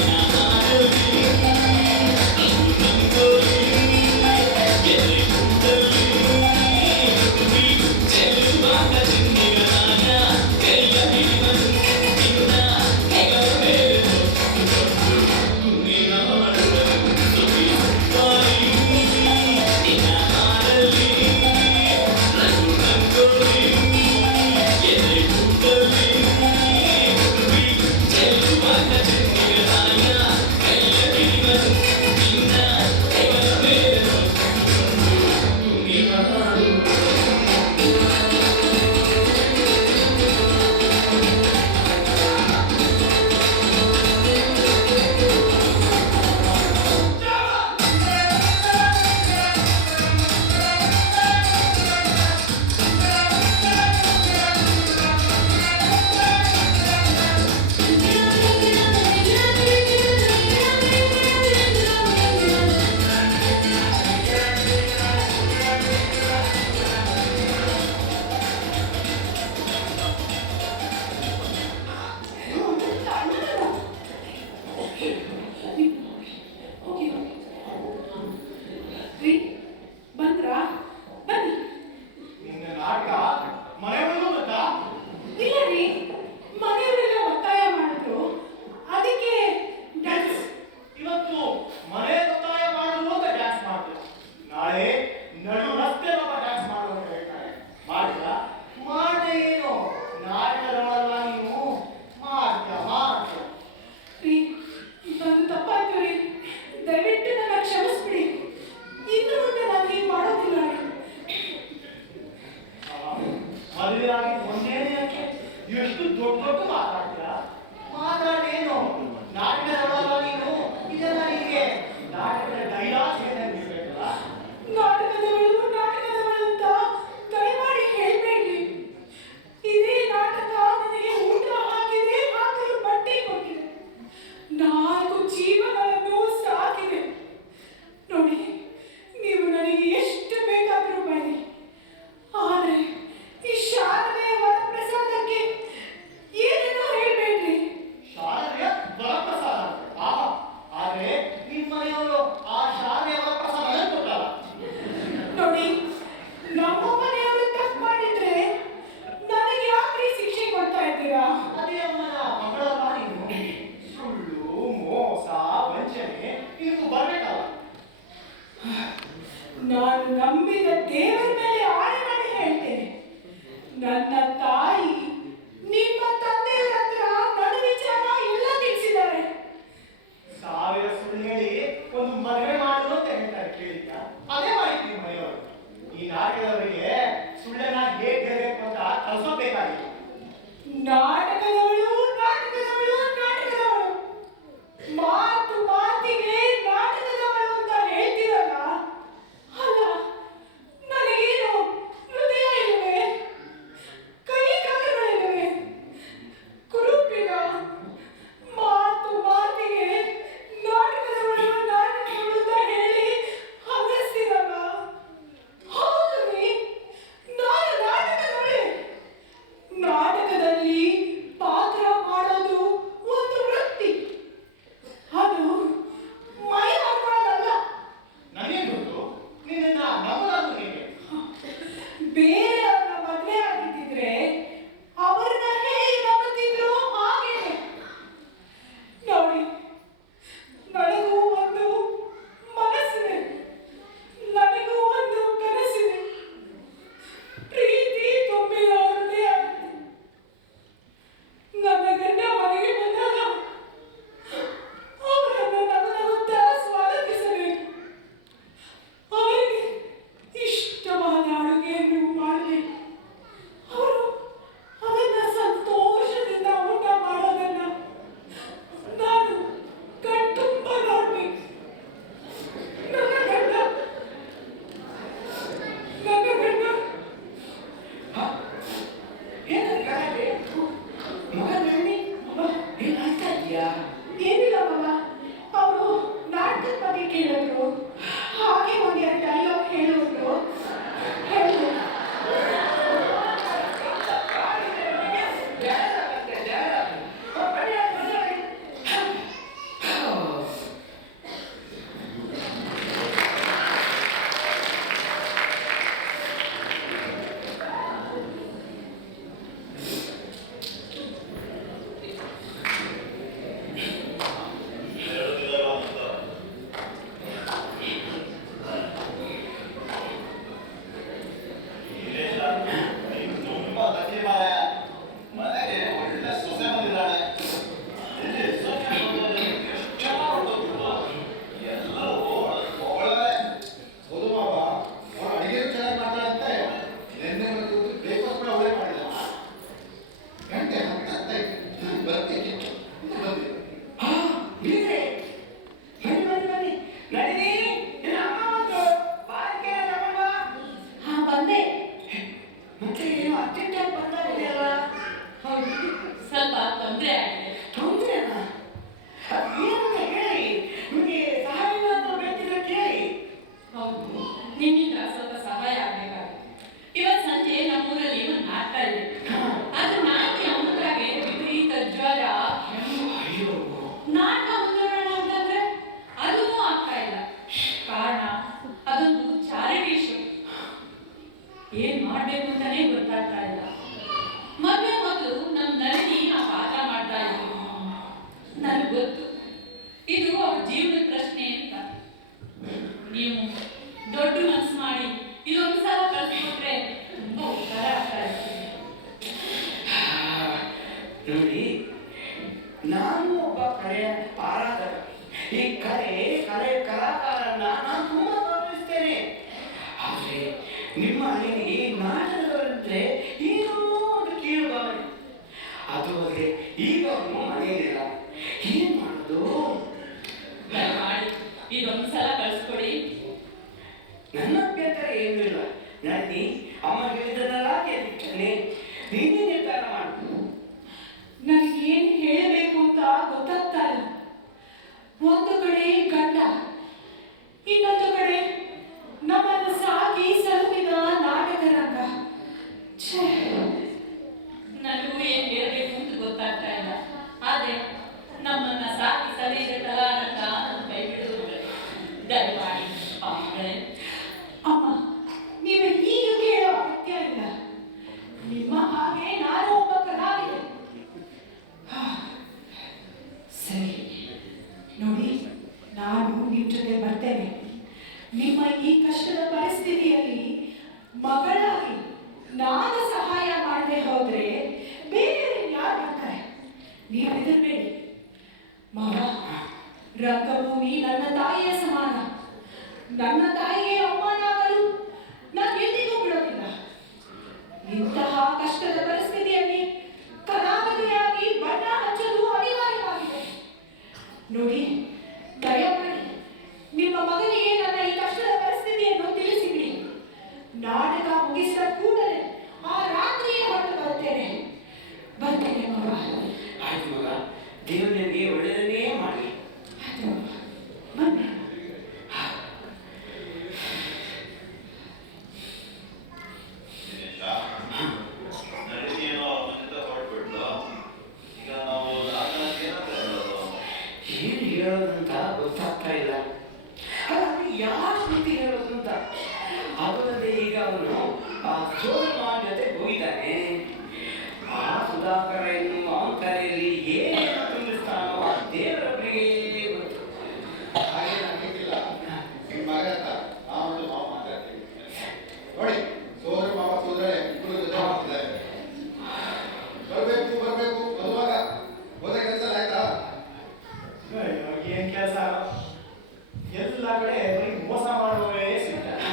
ಬಂದ್ರಾ ಬನ್ನಿ. ನಿನ್ನ ನಾಟಕ ಮನೆಯೊಳಗೂ ಗೊತ್ತಾ? ಇಲ್ಲ ರೀ, ಮನೆಯವರೆಲ್ಲ ಒತ್ತಾಯ ಮಾಡಿದ್ರು, ಅದಕ್ಕೆ ಡ್ಯಾನ್ಸ್. ಇವತ್ತು ಮನೆ ಒತ್ತಾಯ ಮಾಡಿದ್ರು ಅಂತ ಡ್ಯಾನ್ಸ್ ಮಾಡ್ತಾರೆ. ನಾಳೆ ನಡು ರಸ್ತೆ ಡ್ಯಾನ್ಸ್ ಮಾಡುವ ಅಂತ ಹೇಳ್ತಾರೆ. ಮಾಡಿಲ್ಲ ಮಾಡದೆ ಏನು ನಾಟಕದವಲ್ಲ ನೀನು ಮಾಡ್ತೀಯ. ರೀ ನಂದು ತಪ್ಪಾಯ್ತು ರೀ, ದಯವಿಟ್ಟು ನನ್ನ ಕ್ಷಮಿಸ್ಬಿಡಿ. ಇನ್ನು ಮುಂದೆ ನಾನು ಹೀಗೆ ಮಾಡೋದಿಲ್ಲ ರೀ. ಮದುವೆ ಆಗಿ ಒಂದೇ ದಿನಕ್ಕೆ ಎಷ್ಟು ದೊಡ್ಡ ದೊಡ್ಡ ಮಾತಾಡ್ತೀಯ. ಮಾತಾಡೇನು ನಾಟಕದವಲ್ಲ ನೀನು. ಇದೆಲ್ಲ ನಿನಗೆ ನಾಟಕದ ಡೈಲಾಗ್ಸ್ ಏನಾದ್ರು ಇರ್ಬೇಕಲ್ಲ. ನಾಟಕದವಳು ಅಂತ ದಯಮಾಡಿ ಹೇಳ್ಬೇಡ್ರಿ. ಇದೇ ನಾಟಕ ನನಗೆ ಊಟ ಹಾಕಿದೆ, ಹಾಕಲು ಬಟ್ಟೆ ಕೊಟ್ಟಿದೆ, 4 ಜೀವಗಳನ್ನು ಸಾಕಿದೆ. ನೋಡಿ, ನೀವು ನನಗೆ ಎಷ್ಟು ಬೇಕಾದರೂ ಬನ್ನಿ, ಆದರೆ ಈ ಶಾರದೆಯ ವರಪ್ರಸಾದಕ್ಕೆ ಏನೇನೋ ಹೇಳ್ಬೇಡ್ರಿ. ಶಾಲೆಯ ವರಪ್ರಸಾದ. ಆದ್ರೆ ನಿಮ್ಮ ಮನೆಯವರು ಆ ಶಾಲೆಯ ವರಪ್ರಸಾದ ಕೊಟ್ಟಲ್ಲ. ನೋಡಿ, ನಮ್ಮ ಮನೆಯವರು ತಪ್ಪು ಮಾಡಿದ್ರೆ ನನಗೆ ಯಾಕ್ರಿ ಶಿಕ್ಷೆ ಕೊಡ್ತಾ ಇದ್ದೀರಾ? ಅದೇ ಅಮ್ಮನ ಮಗಳಲ್ಲ ನೀನು. ಸುಳ್ಳು, ಮೋಸ, ವಂಚನೆ ಜೀವನದ ಪ್ರಶ್ನೆ ಅಂತ. ನೀವು ದೊಡ್ಡ ಮನಸ್ಸು ಮಾಡಿ ಇದೊಂದು ಸಲ ಕಳ್ಸಿಕೊಟ್ರೆ ತುಂಬಾ ಉತ್ತರ ಆಗ್ತಾ ಇರ್ತದೆ. ನೋಡಿ, ನಾನು ಒಬ್ಬ ಕಲೆಯ ಆರಾಧಕ. ಈ ಕಲಾಕಾರನ್ನ ನಾನು ತುಂಬಾ ಗೌರವಿಸ್ತೇನೆ. ಆದ್ರೆ ನಿಮ್ಮ ಮನೆಗೆ ನಾಟಕದವರಂದ್ರೆ ಏನೋ ಒಂದು ಕೀಳು ಭಾವನೆ. ಅದು ಅಲ್ಲದೆ ಈಗ ಅವನು ಮನೆಯಲ್ಲಿಲ್ಲ, ಏನ್ ಮಾಡೋದು? ದಯಮಾಡಿ ಇದೊಂದು ಸಲ ಕಳ್ಸ್ಕೊಡಿ. ನನ್ನ ಅಭ್ಯಂತರ ಏನೂ ಇಲ್ಲ. ನಾನು ಅಮ್ಮ ಹೇಳಿದ್ದನ್ನೆಲ್ಲ ಕೇಳಿದ್ದೇನೆ, ನೀನೇ ನಿರ್ಧಾರ ಮಾಡು. ನನಗೇನು ಹೇಳಬೇಕು ಅಂತ ಗೊತ್ತಾಗ್ತಾ ಇಲ್ಲ. ಒಂದು ಕಡೆ ಗಂಡ, ಇನ್ನೊಂದು ಕಡೆ ನಮ್ಮನ್ನು ಸಾಕಿ ಸಲುಹಿದ ನಾಟಕ ರಂಗ. ಛೇ, ನನಗೂ ಏನ್ ಹೇಳ್ಬೇಕು ಅಂತ ಗೊತ್ತಾಗ್ತಾ ಇಲ್ಲ. ಆದ್ರೆ ನಮ್ಮನ್ನ ಸಾಕಿ ಸಲಿದ ಕಲಾರಂಗ ನನ್ನ ಕೈ ಬಿಡುವುದಿಲ್ಲ. ದಯಮಾಡಿ ಅಮ್ಮಗಳೇ. ಅಮ್ಮ, ನೀವು ಹೀಗೆ ಕೇಳೋ ಅಗತ್ಯ ಇಲ್ಲ. ನಿಮ್ಮ ಹಾಗೆ ನಾನು ಒಬ್ಬ ಕಲಾವಿದೆ. ಸರಿ ನೋಡಿ, ನಾನು ನಿಮ್ಮ ಜೊತೆ ಬರ್ತೇನೆ. ನಿಮ್ಮ ಈ ಕಷ್ಟದ ಪರಿಸ್ಥಿತಿಯಲ್ಲಿ ಮಗಳಾಗಿ ನಾನು ಸಹಾಯ ಮಾಡದೆ ಹೋದ್ರೆ ಬೇರೆ ಯಾರು ಬರ್ತಾರೆ? ನೀವು ಹೆದರ್ಬೇಡಿ ಮಾವ. ರಂಗಭೂಮಿ ನನ್ನ ತಾಯಿಯ ಸಮಾನ. ನನ್ನ ತಾಯಿಗೆ ಅವಮಾನಗಳು ನಾನು ಎಂದಿಗೂ ಬಿಡೋದಿಲ್ಲ. ಇಂತಹ ಕಷ್ಟದ ಪರಿಸ್ಥಿತಿಯಲ್ಲಿ ಕಲಾವಿದೆಯಾಗಿ ಬಣ್ಣ ಹಚ್ಚಲು ಅನಿವಾರ್ಯವಾಗಿದೆ. ನೋಡಿ, ದಯಮಾಡಿ ನಿಮ್ಮ ಮಗನಿಗೆ ನನ್ನ ಈ ಕಷ್ಟದ ಪರಿಸ್ಥಿತಿಯನ್ನು ತಿಳಿಸಿಬಿಡಿ. ನಾಟಕ ಮುಗಿಸಿದ ಕೂಡಲೇ ಆ ರಾತ್ರಿಯೇ ಹೊರಟು ಬರ್ತೇನೆ ಮಗ. ಆಯ್ತು ಮಗ, ದೇವರು ನಿನಗೆ ಒಳ್ಳೆಯದನ್ನೇ ಮಾಡಿ. ಆಯ್ತು ಬನ್ನಿ. ನಡೀತಿಯೇನೋ ಮುಂಚಿತ ಹೊರಟ್ಬಿಟ್ಟು ಈಗ ನಾವು ನಾಟಕಕ್ಕೆ ಏನು ಹೇಳೋದಂತ ಗೊತ್ತಾಗ್ತಾ ಇಲ್ಲ. ಹಾಗಾದ್ರೆ ಯಾರು ಸುದ್ದಿ ಹೇಳೋದು ಅಂತ. ಅದಲ್ಲದೆ ಈಗ ಅವನು ಆ ಸೋದರಮಾವನ ಜೊತೆ ಹೋಗಿದ್ದಾನೆ. ಆ ಸುಧಾಕರ ಎನ್ನುವ ಅವನ ತಲೆಯಲ್ಲಿ ಏನೇನು ತುಂಬಿಸ್ತಾನೋ ಆ ದೇವರೊಬ್ಬರಿಗೆ ಗೊತ್ತು. ಹಾಗೆ ನನಗಿಲ್ಲ. ನಿಮ್ಮ ಮಗ ಅಂತ ನಾವು ಮಾತಾಡ್ತೀವಿ ನೋಡಿ. ಸೋದರ ಮಾವ ಸೋದರ ಇಬ್ಬರು ಜೊತೆ ಮಾಡ್ತಿದ್ದಾರೆ. ಬರ್ಬೇಕು ಬರುವಾಗ ಹೋದ ಕೆಲಸ ಆಯ್ತಾ? ಏನ್ ಕೆಲಸ? ಎಲ್ಲ ಕಡೆ ಬರೀ ಮೋಸ ಮಾಡುವವರೇ ಸಿಗ್ತಾರೆ.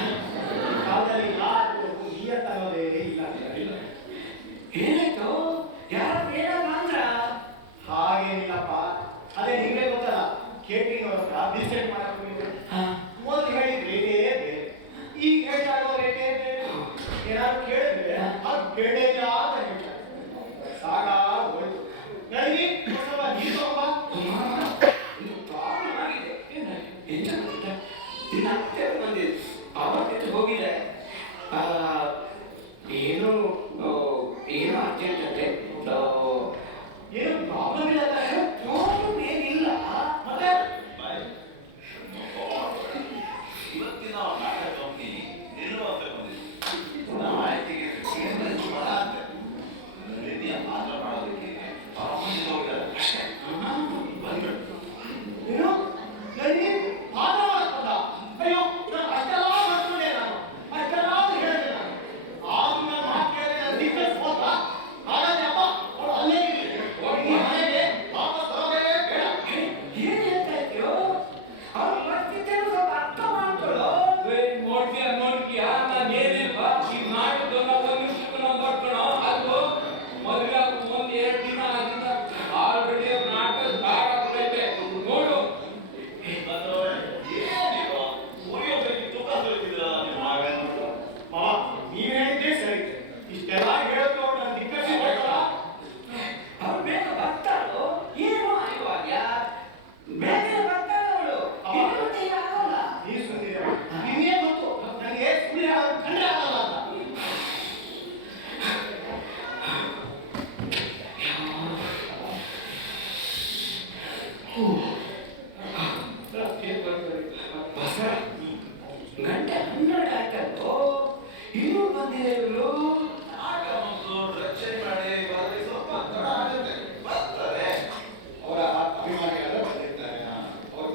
ಕಾಲದಲ್ಲಿ ಯಾರು ನಿಯತ್ ಅನ್ನೋದೇ ಇಲ್ಲ. ಏನಾಯ್ತು? ಯಾರು ಏನಾದ್ರು ಅಂದ್ರ? ಹಾಗೇನಿಲ್ಲಪ್ಪ, ಅದೇ ನಿಮ್ಗೆ ಗೊತ್ತಲ್ಲ, ಕೇಟರಿಂಗ್ ಅವ್ರ ಹತ್ರ ಬಿಲ್ ಸೆಟ್ ಮಾಡಕ್ ಹೋಗಿದ್ರು. ಮೊದಲು ಹೇಳಿದ ರೇಟೇ ಬೇರೆ, ಈಗ ಹೇಳ್ತಾ ಇರೋ ರೇಟೇ ಬೇರೆ. ಏನಾದ್ರು ಕೇಳಿದ್ರೆ ಅದು ಬೇಡ ಇಲ್ಲ ಅಂತ ಹೇಳ್ತಾರೆ. ಸಾಕಾಗೋಯ್ತು. ನನಗೆ ಸ್ವಲ್ಪ ನೀರು ತಗೊಂಬ. ಪ್ರಾಬ್ಲಮ್ ಆಗಿದೆ. ಎಂತ ಗೊತ್ತಾ, ನಿನ್ನ ಅತ್ತೆ ಬಂದಿದ್ದು, ಅವರ ಜೊತೆ ಹೋಗಿದೆ. ಏನು ಅರ್ಜೆಂಟ್ ಅಂತೆ. ಏನು ಪ್ರಾಬ್ಲಮ್ ಇಲ್ಲ ತಾನೆ? ಪ್ರಾಬ್ಲಮ್ ಏನಿಲ್ಲ. ಮತ್ತೆ ಬಾಯ್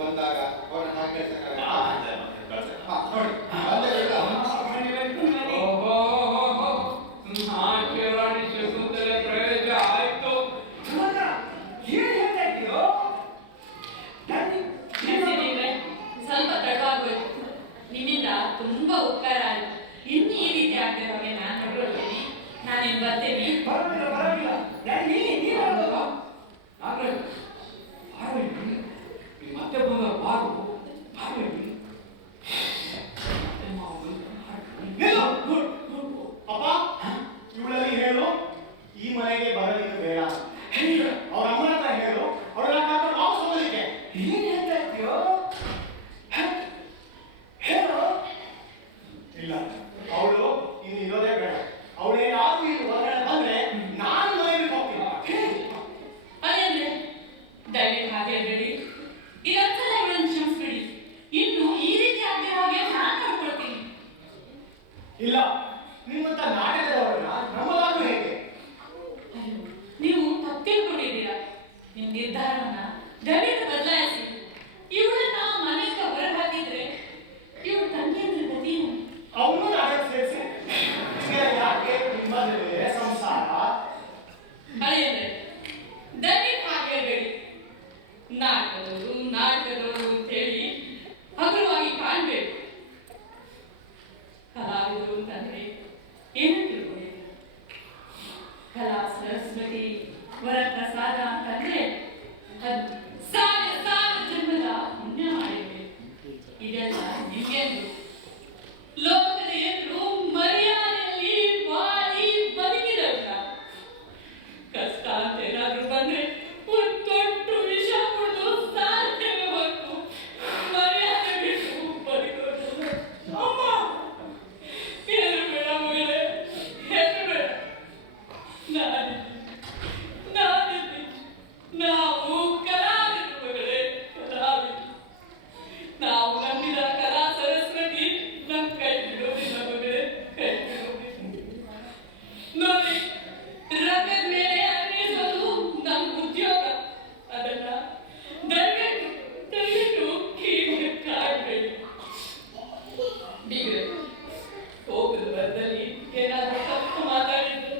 ಬಂದಾಗ ಅವ್ರನ್ನ ಹಾಗೆ ಕಳ್ಸಕ್ಕಾಗಲ್ಲ. ಮತ್ತೆ ಕಳ್ಸಕ್ಕೆ. ನೋಡಿ ಬಂದೇ ಇಲ್ಲ. ರಾಣಿ ಶಕುಂತಲೆ ಪ್ರಯೋಜ ಆಯ್ತು. ಏನ್ ಹೇಳ್ತಾ ಇದ್ದೀಯೋ? ಸ್ವಲ್ಪ ತಡವಾಗೋಯ್ತು. ನಿಮ್ಮಿಂದ ತುಂಬಾ ಉಪಕಾರ ಆಯ್ತು. ಇನ್ನು ಈ ರೀತಿ ಆಗದೆ ಬಗ್ಗೆ ನಾನು ನೋಡ್ಕೊಳ್ತೇನೆ. ನಾನೇನು ಬರ್ತೇನೆ. ಪರವಾಗಿಲ್ಲ ಪರವಾಗಿಲ್ಲ. ನೀನು ಹೇಳೋದು ಆದ್ರೆ ಮತ್ತೆ ಬಂದ ಬಾರು ಅಪ್ಪ ಇವಳಲ್ಲಿ ಹೇಳು ಈ ಮನೆಗೆ ಬರಲಿದ್ದು ಬೇಡ. ಅವ್ರ ಅಮ್ಮನ ಹತ್ರ ಹೇಳು ಅವಳನ್ನ ಕರ್ಕೊಂಡು ವಾಪಸ್ ಹೋಗೋದಕ್ಕೆ. ಏನ್ ಹೇಳ್ತಾ ಇದ್ದೀಯೋ? ಹೇಳು. ಇಲ್ಲ ಅವಳು ಇನ್ನು ಇರೋದೇ ಬೇಡ. ಅವಳೇನಾದ್ರೂ ಇಲ್ಲಿ ಹೊರಗಡೆ ಬಂದ್ರೆ ನಾನು ಮನೆಗೆ ಹೋಗ್ತೀನಿ. ಅದೇಂದ್ರೆ ದಯವಿಟ್ಟು ಹಾಗೆ ಹೇಳ್ಬೇಡಿ. ಇದೊಂದ್ಸಲ ಇವಳನ್ನು ಕ್ಷಮಿಸ್ಬಿಡಿ. ಇನ್ನು ಈ ರೀತಿ ಆಗದೆ ಹಾಗೆ ನಾನು ನೋಡ್ಕೊಳ್ತೀನಿ. ಇಲ್ಲ ನಿಮ್ಮಂತ ನಾಟಕದವರನ್ನ ನಮ್ಮದಾದ್ರೂ ಹೇಗೆ? ನೀವು ತಪ್ಪು ತಿಳ್ಕೊಂಡಿದ್ದೀರಾ. ನಿಮ್ಮ ನಿರ್ಧಾರವನ್ನ ದಯವಿಟ್ಟು ಬದಲಾಯಿಸಿ. ಇವಳನ್ನ ಮನೆಯಿಂದ ಹೊರಗೆ ಹಾಕಿದ್ರೆ ಇವಳು ತಂಗಿಯಂದ್ರ ಗತಿ ಏನು? ಅವನು ನಾಟಕ ಸೇರಿಸಿ ಯಾಕೆ ನಿಮ್ಮದೇ ಸಂಸಾರ? ಅದೇಂದ್ರೆ ದಯವಿಟ್ಟು ಹಾಗೆ ಹೇಳ್ಬೇಡಿ. ನಾಟಕದವರು ಅಂತೇಳಿ ಹಗುರವಾಗಿ ಕಾಣ್ಬೇಕು. ಕಲಾವಿದರು ಅಂತಂದ್ರೆ ಏನು ತಿಳ್ಕೊಂಡಿಲ್ಲ. ಕಲಾ ಸರಸ್ವತಿ ವರಪ್ರಸಾದ ಅಂತಂದ್ರೆ ಅದು ಸಾವಿರ ಸಾವಿರ ಜನ್ಮದ ಪುಣ್ಯ ಮಾಡಿರ್ಬೇಕು. ಇದೆಲ್ಲ ನಿಮ್ಗೆಂದು ಲೋಕದ ಎದುರು ಮರ್ಯಾದೆಯಲ್ಲಿ ಬಾಳಿ ಬದುಕಿದವ್ರ ಕಷ್ಟ ಅಂತ ಏನಾದ್ರೂ ಬಂದ್ರೆ ಒಂದು ದೊಡ್ಡ ವಿಷ ಕೊಡು ಸಾಧ್ಯವೇ ಹೊರತು ಮರ್ಯಾದೆ ಬಿಟ್ಟು ಬದುಕೋದು. ಅಮ್ಮ ಏನು ಬೇಡ ಮಗಳೇ, ಏನು ಬೇಡ. ನಾವು ಕಲಾವಿದರು ಮಗಳೇ, ಕಲಾವಿದರು. ನಾವು ನಂಬಿದ ಕಲಾ ಸರಸ್ವತಿ ನಮ್ಮ ಕೈ ಬಿಡೋದಿಲ್ಲ ಮಗಳೇ, ಕೈ ಬಿಡೋದಿಲ್ಲ. ನೋಡಿ ರಂಗದ ಮೇಲೆ ಅನ್ವೇಷಿಸೋದು ನಮ್ಮ ಉದ್ಯೋಗ. ಅದನ್ನ ದಯವಿಟ್ಟು ಹೀಗೆ ಕಾಯ್ಬೇಡಿ. ಬೀಗ್ರೆ ಹೋಗದ ಬರದಲ್ಲಿ ಏನಾದ್ರೂ ತಪ್ಪು ಮಾತಾಡಿದ್ರು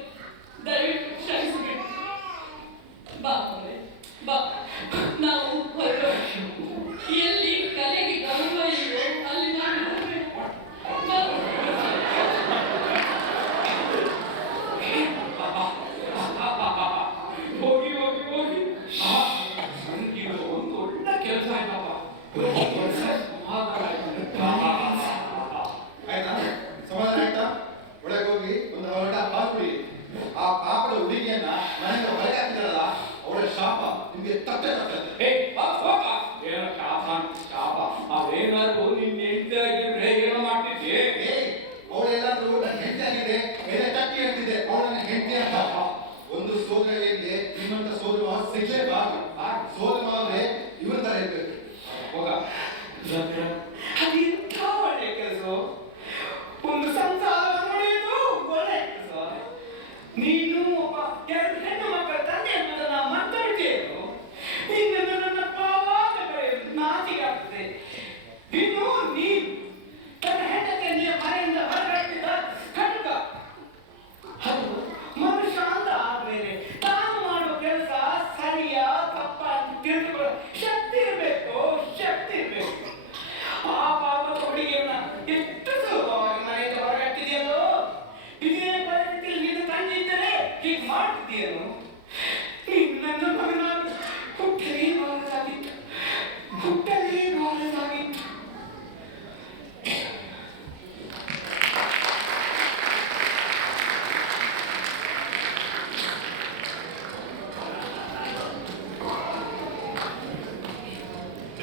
ದಯವಿಟ್ಟು ಕ್ಷಮಿಸ್ಬಿಡಿ. ಬಾ ಮಗಳೇ, ಬಾ, ನಾವು ಹೊರಡೋಣ. ಎಲ್ಲಿ ಕಲೆಗೆ ಗೌರವ ಇದೆಯೋ ಅಲ್ಲಿ ನಾನು ಹೋಗ್ಬೇಕು. ಬಾ. ಹೋಗಿ ಹೋಗಿ ಹೋಗಿ ನನಗೆ ಒಂದು ಒಳ್ಳೆ ಕೆಲಸ ಆಯ್ತಪ್ಪ. ಆಯ್ತಾ? ಸಮಾಧಾನ ಆಯ್ತಾ? ಒಳಗೆ ಹೋಗಿ ಒಂದು ಹೊರಟ ಹಾಲು ಕುಡಿ. ಆ ಪಾಪದ ಹುಡುಗಿಯನ್ನ ಮನೆಯಿಂದ ಹೊರಗೆ ಹಾಕಿದಾರಲ್ಲ ಅವಳ ಶಾಪ ನಿಮ್ಗೆ ತಪ್ಪೆ ತಪ್ಪೆ. ಏನೋ ಶಾಪ ಅವೇನಾದ್ರು ನಿನ್ನ ಹೆಂಡತಿಯಾಗಿದ್ರೆ ಏನೋ ಮಾಡ್ತಿದ್ದೆ. ಅವಳೆಲ್ಲಾದ್ರೂ ನನ್ನ ಹೆಂಡತಿ ಆಗಿದೆ ಬೇರೆ ತಪ್ಪಿ ಹೇಳ್ತಿದ್ದೆ ಅವಳನ್ನ ಹೆಂಡತಿ ಅಂತ. ಒಂದು ಸೋದರಿಗೆ ನಿಮ್ಮಂತ ಸೋದರ ಮಾವ ಸಿಗ್ಲೇಬಾರ್ದು. ಸೋದರ ಮಾವ್ರೆ ಇವ್ರ ತರ ಇರ್ಬೇಕು. ಹೋಗ ಅದೆಂಥ ಒಳ್ಳೆ ಕೆಲಸ. ಒಂದು ಸಂಸಾರ ನಡೆಯೋದು ಒಳ್ಳೆ ಕೆಲಸ. ನೀನು ಒಬ್ಬ ಎರಡು ಹೆಣ್ಣು ಮಕ್ಕಳ ತಂದೆ ಅನ್ನೋದನ್ನ ಮರ್ತಬಿಟ್ಟೇನು? ನಿನ್ನ ನನ್ನ ಪಾವಾದ ಕರೆಯೋದು ನಾಚಿಕೆ ಆಗ್ತದೆ. ಇನ್ನು ನೀನು ತನ್ನ ಹೆಂಡತಿಯ ಮನೆಯಿಂದ ಹೊರಗಾಕಿದ ಖಡ್ಗ. ಅದು ಮನುಷ್ಯ ಅಂತ ಆದ್ಮೇಲೆ ತಾನು ಮಾಡುವ ಕೆಲಸ ಸರಿಯಾ ತಪ್ಪ ಅಂತ ತಿಳಿದುಕೊಳ್ಳೋ ಶಕ್ತಿ ಇರಬೇಕು, ಶಕ್ತಿ ಇರಬೇಕು. ಆ ಪಾಪದ ಹುಡುಗಿಯನ್ನ ಎಷ್ಟು ಸುಲಭವಾಗಿ ಮನೆಯಿಂದ ಹೊರಗಟ್ಟಿದೆಯಲ್ಲೋ. ಇದೇ ಪರಿಸ್ಥಿತಿಯಲ್ಲಿ ನೀನು ತಂಗಿದ್ದರೆ ಹೀಗೆ ಮಾಡ್ತಿದ್ದೀಯನು? ನನ್ನ ಮಗನಾಗಿ ಹುಟ್ಟಲೇ ಬಾರದಾಗಿತ್ತು, ಹುಟ್ಟಲೇ ಬಾರದಾಗಿತ್ತು.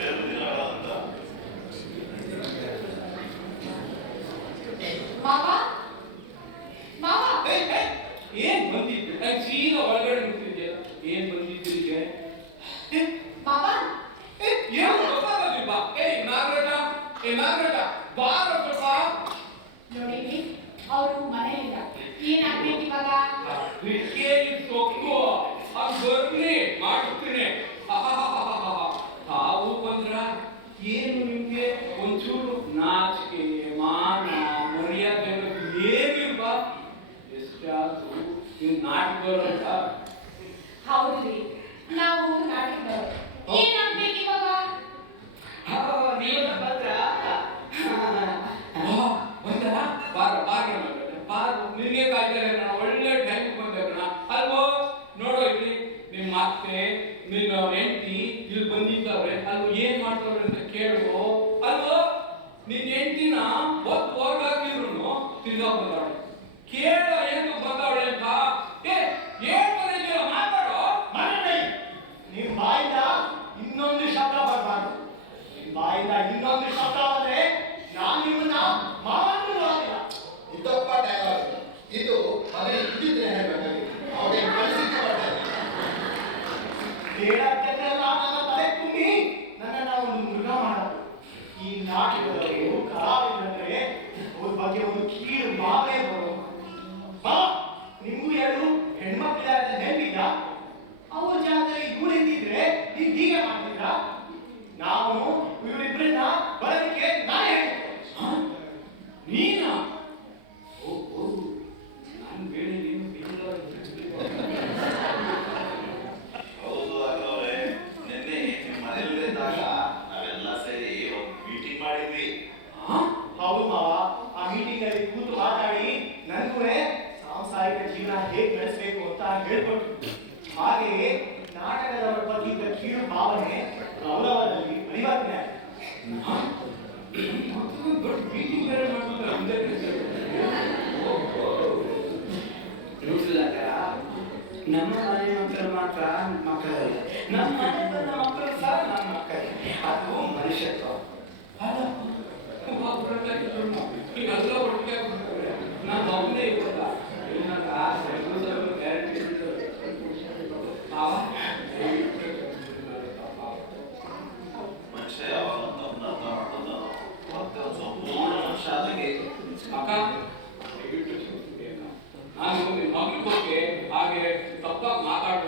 ಎರಡು ದಿನಗಳ ಅಂತ ಮಾವ ಮಾವ ಏನ್ ಬಂದಿದ್ದು? ಸೀದಾ ಒಳಗಡೆ ನಿಂತಿದ್ದೆ. ಏನ್ ಬಂದಿದ್ದು ಈಗ? ಮಾವ ಏನು ಗೊತ್ತಾಗಲಿಲ್ಲ. ನಾಗರಾಜ ಬಾರ ಸ್ವಲ್ಪ. ನೋಡಿ ಅವರು ಮನೆಯಿಂದ ಏನಾಗ್ಬೇಕು ಇವಾಗ? ಬಿಟ್ಟಿಗೆ ಸೊಕ್ಕು ಅದು ಬರ್ಲಿ ಮಾಡಿಸ್ತೀನಿ. ಹಾವು ಬಂದ್ರ ನಾಟಕದವರು ಅಂತ. ಹೌದು ರೀ, ನಾವು ನಾಟಕದವರು. ಏನಾಗ್ಬೇಕು ಇವಾಗ? ನೀವು ಬಂದ್ರ ಬಂದಲ್ಲ ಬಾರು ನಿನಗೆ ಕಾಯ್ತಾರೆ ಕಣ, ಒಳ್ಳೆ ಟೈಮ್ ಬಂದೆ ಕಣ ಅಲ್ವೋ. ನೋಡೋ ಇಲ್ಲಿ ನಿಮ್ಮ ಅತ್ತೆ ನಿನ್ನ ಹೆಂಡತಿ ಇಲ್ಲಿ ಬಂದಿದ್ದವ್ರೆ, ಅಲ್ವೋ ಏನ್ ಮಾಡ್ತವ್ರೆ ಅಂತ ಕೇಳುವೋ ಅಲ್ವೋ. ನಿನ್ನ ಹೆಂಡತಿನ ಒತ್ತು ಹೋಗಾಕಿದ್ರು ತಿರ್ಗಾ ಬಂದವಳೆ, ಕೇಳ ಏನು ಬಂದವಳೆ ಅಂತ. ಏನ್ ಬಂದಿದ್ದೀರ ಮಾತಾಡೋ. ನಿಮ್ಮ ಬಾಯಿಂದ ಇನ್ನೊಂದು ಶಬ್ದ ಬರಬಾರ್ದು. ನಿಮ್ಮ ಬಾಯಿಂದ ಇನ್ನೊಂದು ಶಬ್ದ ಬಂದ್ರೆ ನಾನು ನಿಮ್ಮನ್ನ ಮಾವನೂ ನೋಡೋದಿಲ್ಲ. ಇದಪ್ಪ ಡೈಲಾಗ್ ಇದು ಮನೆ ಇದ್ದಿದ್ರೆ ಹೇಳ್ಬೇಕಾಗಿ ಅವಾಗ ಪರಿಸ್ಥಿತಿ ಬರ್ತದೆ. ಬೇಡಕ್ಕೆಲ್ಲ ನನ್ನ ತಲೆ ತುಂಬಿ ನನ್ನನ್ನ ಒಂದು ಮೃಗ ಮಾಡೋದು. ಈ ನಾಟಕದವರು ಕಲಾವಿದಂದ್ರೆ ಅವ್ರ ಬಗ್ಗೆ ಒಂದು ಕೀಳು ಭಾವನೆ ಬರೋದು. ನಿಮಗೂ ಎರಡು ಹೆಣ್ಮಕ್ಳಿದ್ದಾರೆ ಅಂತ ನೆನಪಿದ್ದ? ಅವ್ರ ಜಾಗದಲ್ಲಿ ಇವ್ರು ಇದ್ದಿದ್ರೆ ನೀವು ಹೀಗೆ ಮಾಡ್ತಿದ್ರ? ನಾವು ಇವರಿಬ್ಬರನ್ನ ಬರೋದಕ್ಕೆ ನಾನೇ ಹೇಳಿದ್ದೆ. ನೀನಾ? ನಾನು ಬೇಡ ನೀನು ಹೌದು ಅವರೇ, ನಿನ್ನೆ ನಿಮ್ಮ ಮನೆಯಲ್ಲಿದ್ದಾಗ ನಾವೆಲ್ಲ ಸೇರಿ ಒಂದು ಮೀಟಿಂಗ್ ಮಾಡಿದ್ವಿ. ಹೌದು ಮಾವ, ಆ ಮೀಟಿಂಗ್ ಅಲ್ಲಿ ಕೂತು ಮಾತಾಡಿ ನನಗೂ ಸಾಂಸಾರಿಕ ಜೀವನ ಹೇಗೆ ನಡೆಸಬೇಕು ಅಂತ ಹೇಳ್ಕೊಟ್ರು. ಹಾಗೆಯೇ ನಾಟಕದವರ ಬಗ್ಗೆ ಇದ್ದ ಕೀಳು ಭಾವನೆ ಗೌರವದಲ್ಲಿ ಪರಿವರ್ತನೆ ದೊಡ್ಡ ಮೀಟಿಂಗ್ ಬೇರೆ ಮಾಡ್ತಾರೆ ಒಂದೇ ನಮ್ಮ ಮನೆ ಮಕ್ಕಳು ಮಾತ್ರ ಮಕ್ಕಳಲ್ಲ, ನಮ್ಮ ಮನೆ ಬಂದ ಮಕ್ಕಳು ಸಹ ನಮ್ಮ ಮಕ್ಕಳೇ. ಅದು ಮನುಷ್ಯತ್ವ. ಎಲ್ಲ ಒಟ್ಟಿಗೆ ನಾನು ಒಬ್ಬನೇ ಇರೋಲ್ಲ. ಗ್ಯಾರಂಟಿ ಮನುಷ್ಯ ಯಾವಾಗ ತಪ್ಪನ್ನ ಅರ್ಥ ಮಾಡ್ಕೊಂಡು ಮತ್ತೆ ಒಂದು ಸಂಪೂರ್ಣ ಮನುಷ್ಯ ಆದಂಗೆ. ಅಕ್ಕ ನಾನು ನಿಮ್ಮ ಮಗಳ ಬಗ್ಗೆ ಹಾಗೆ ತಪ್ಪಾಗಿ ಮಾತಾಡ್ಬೇಕು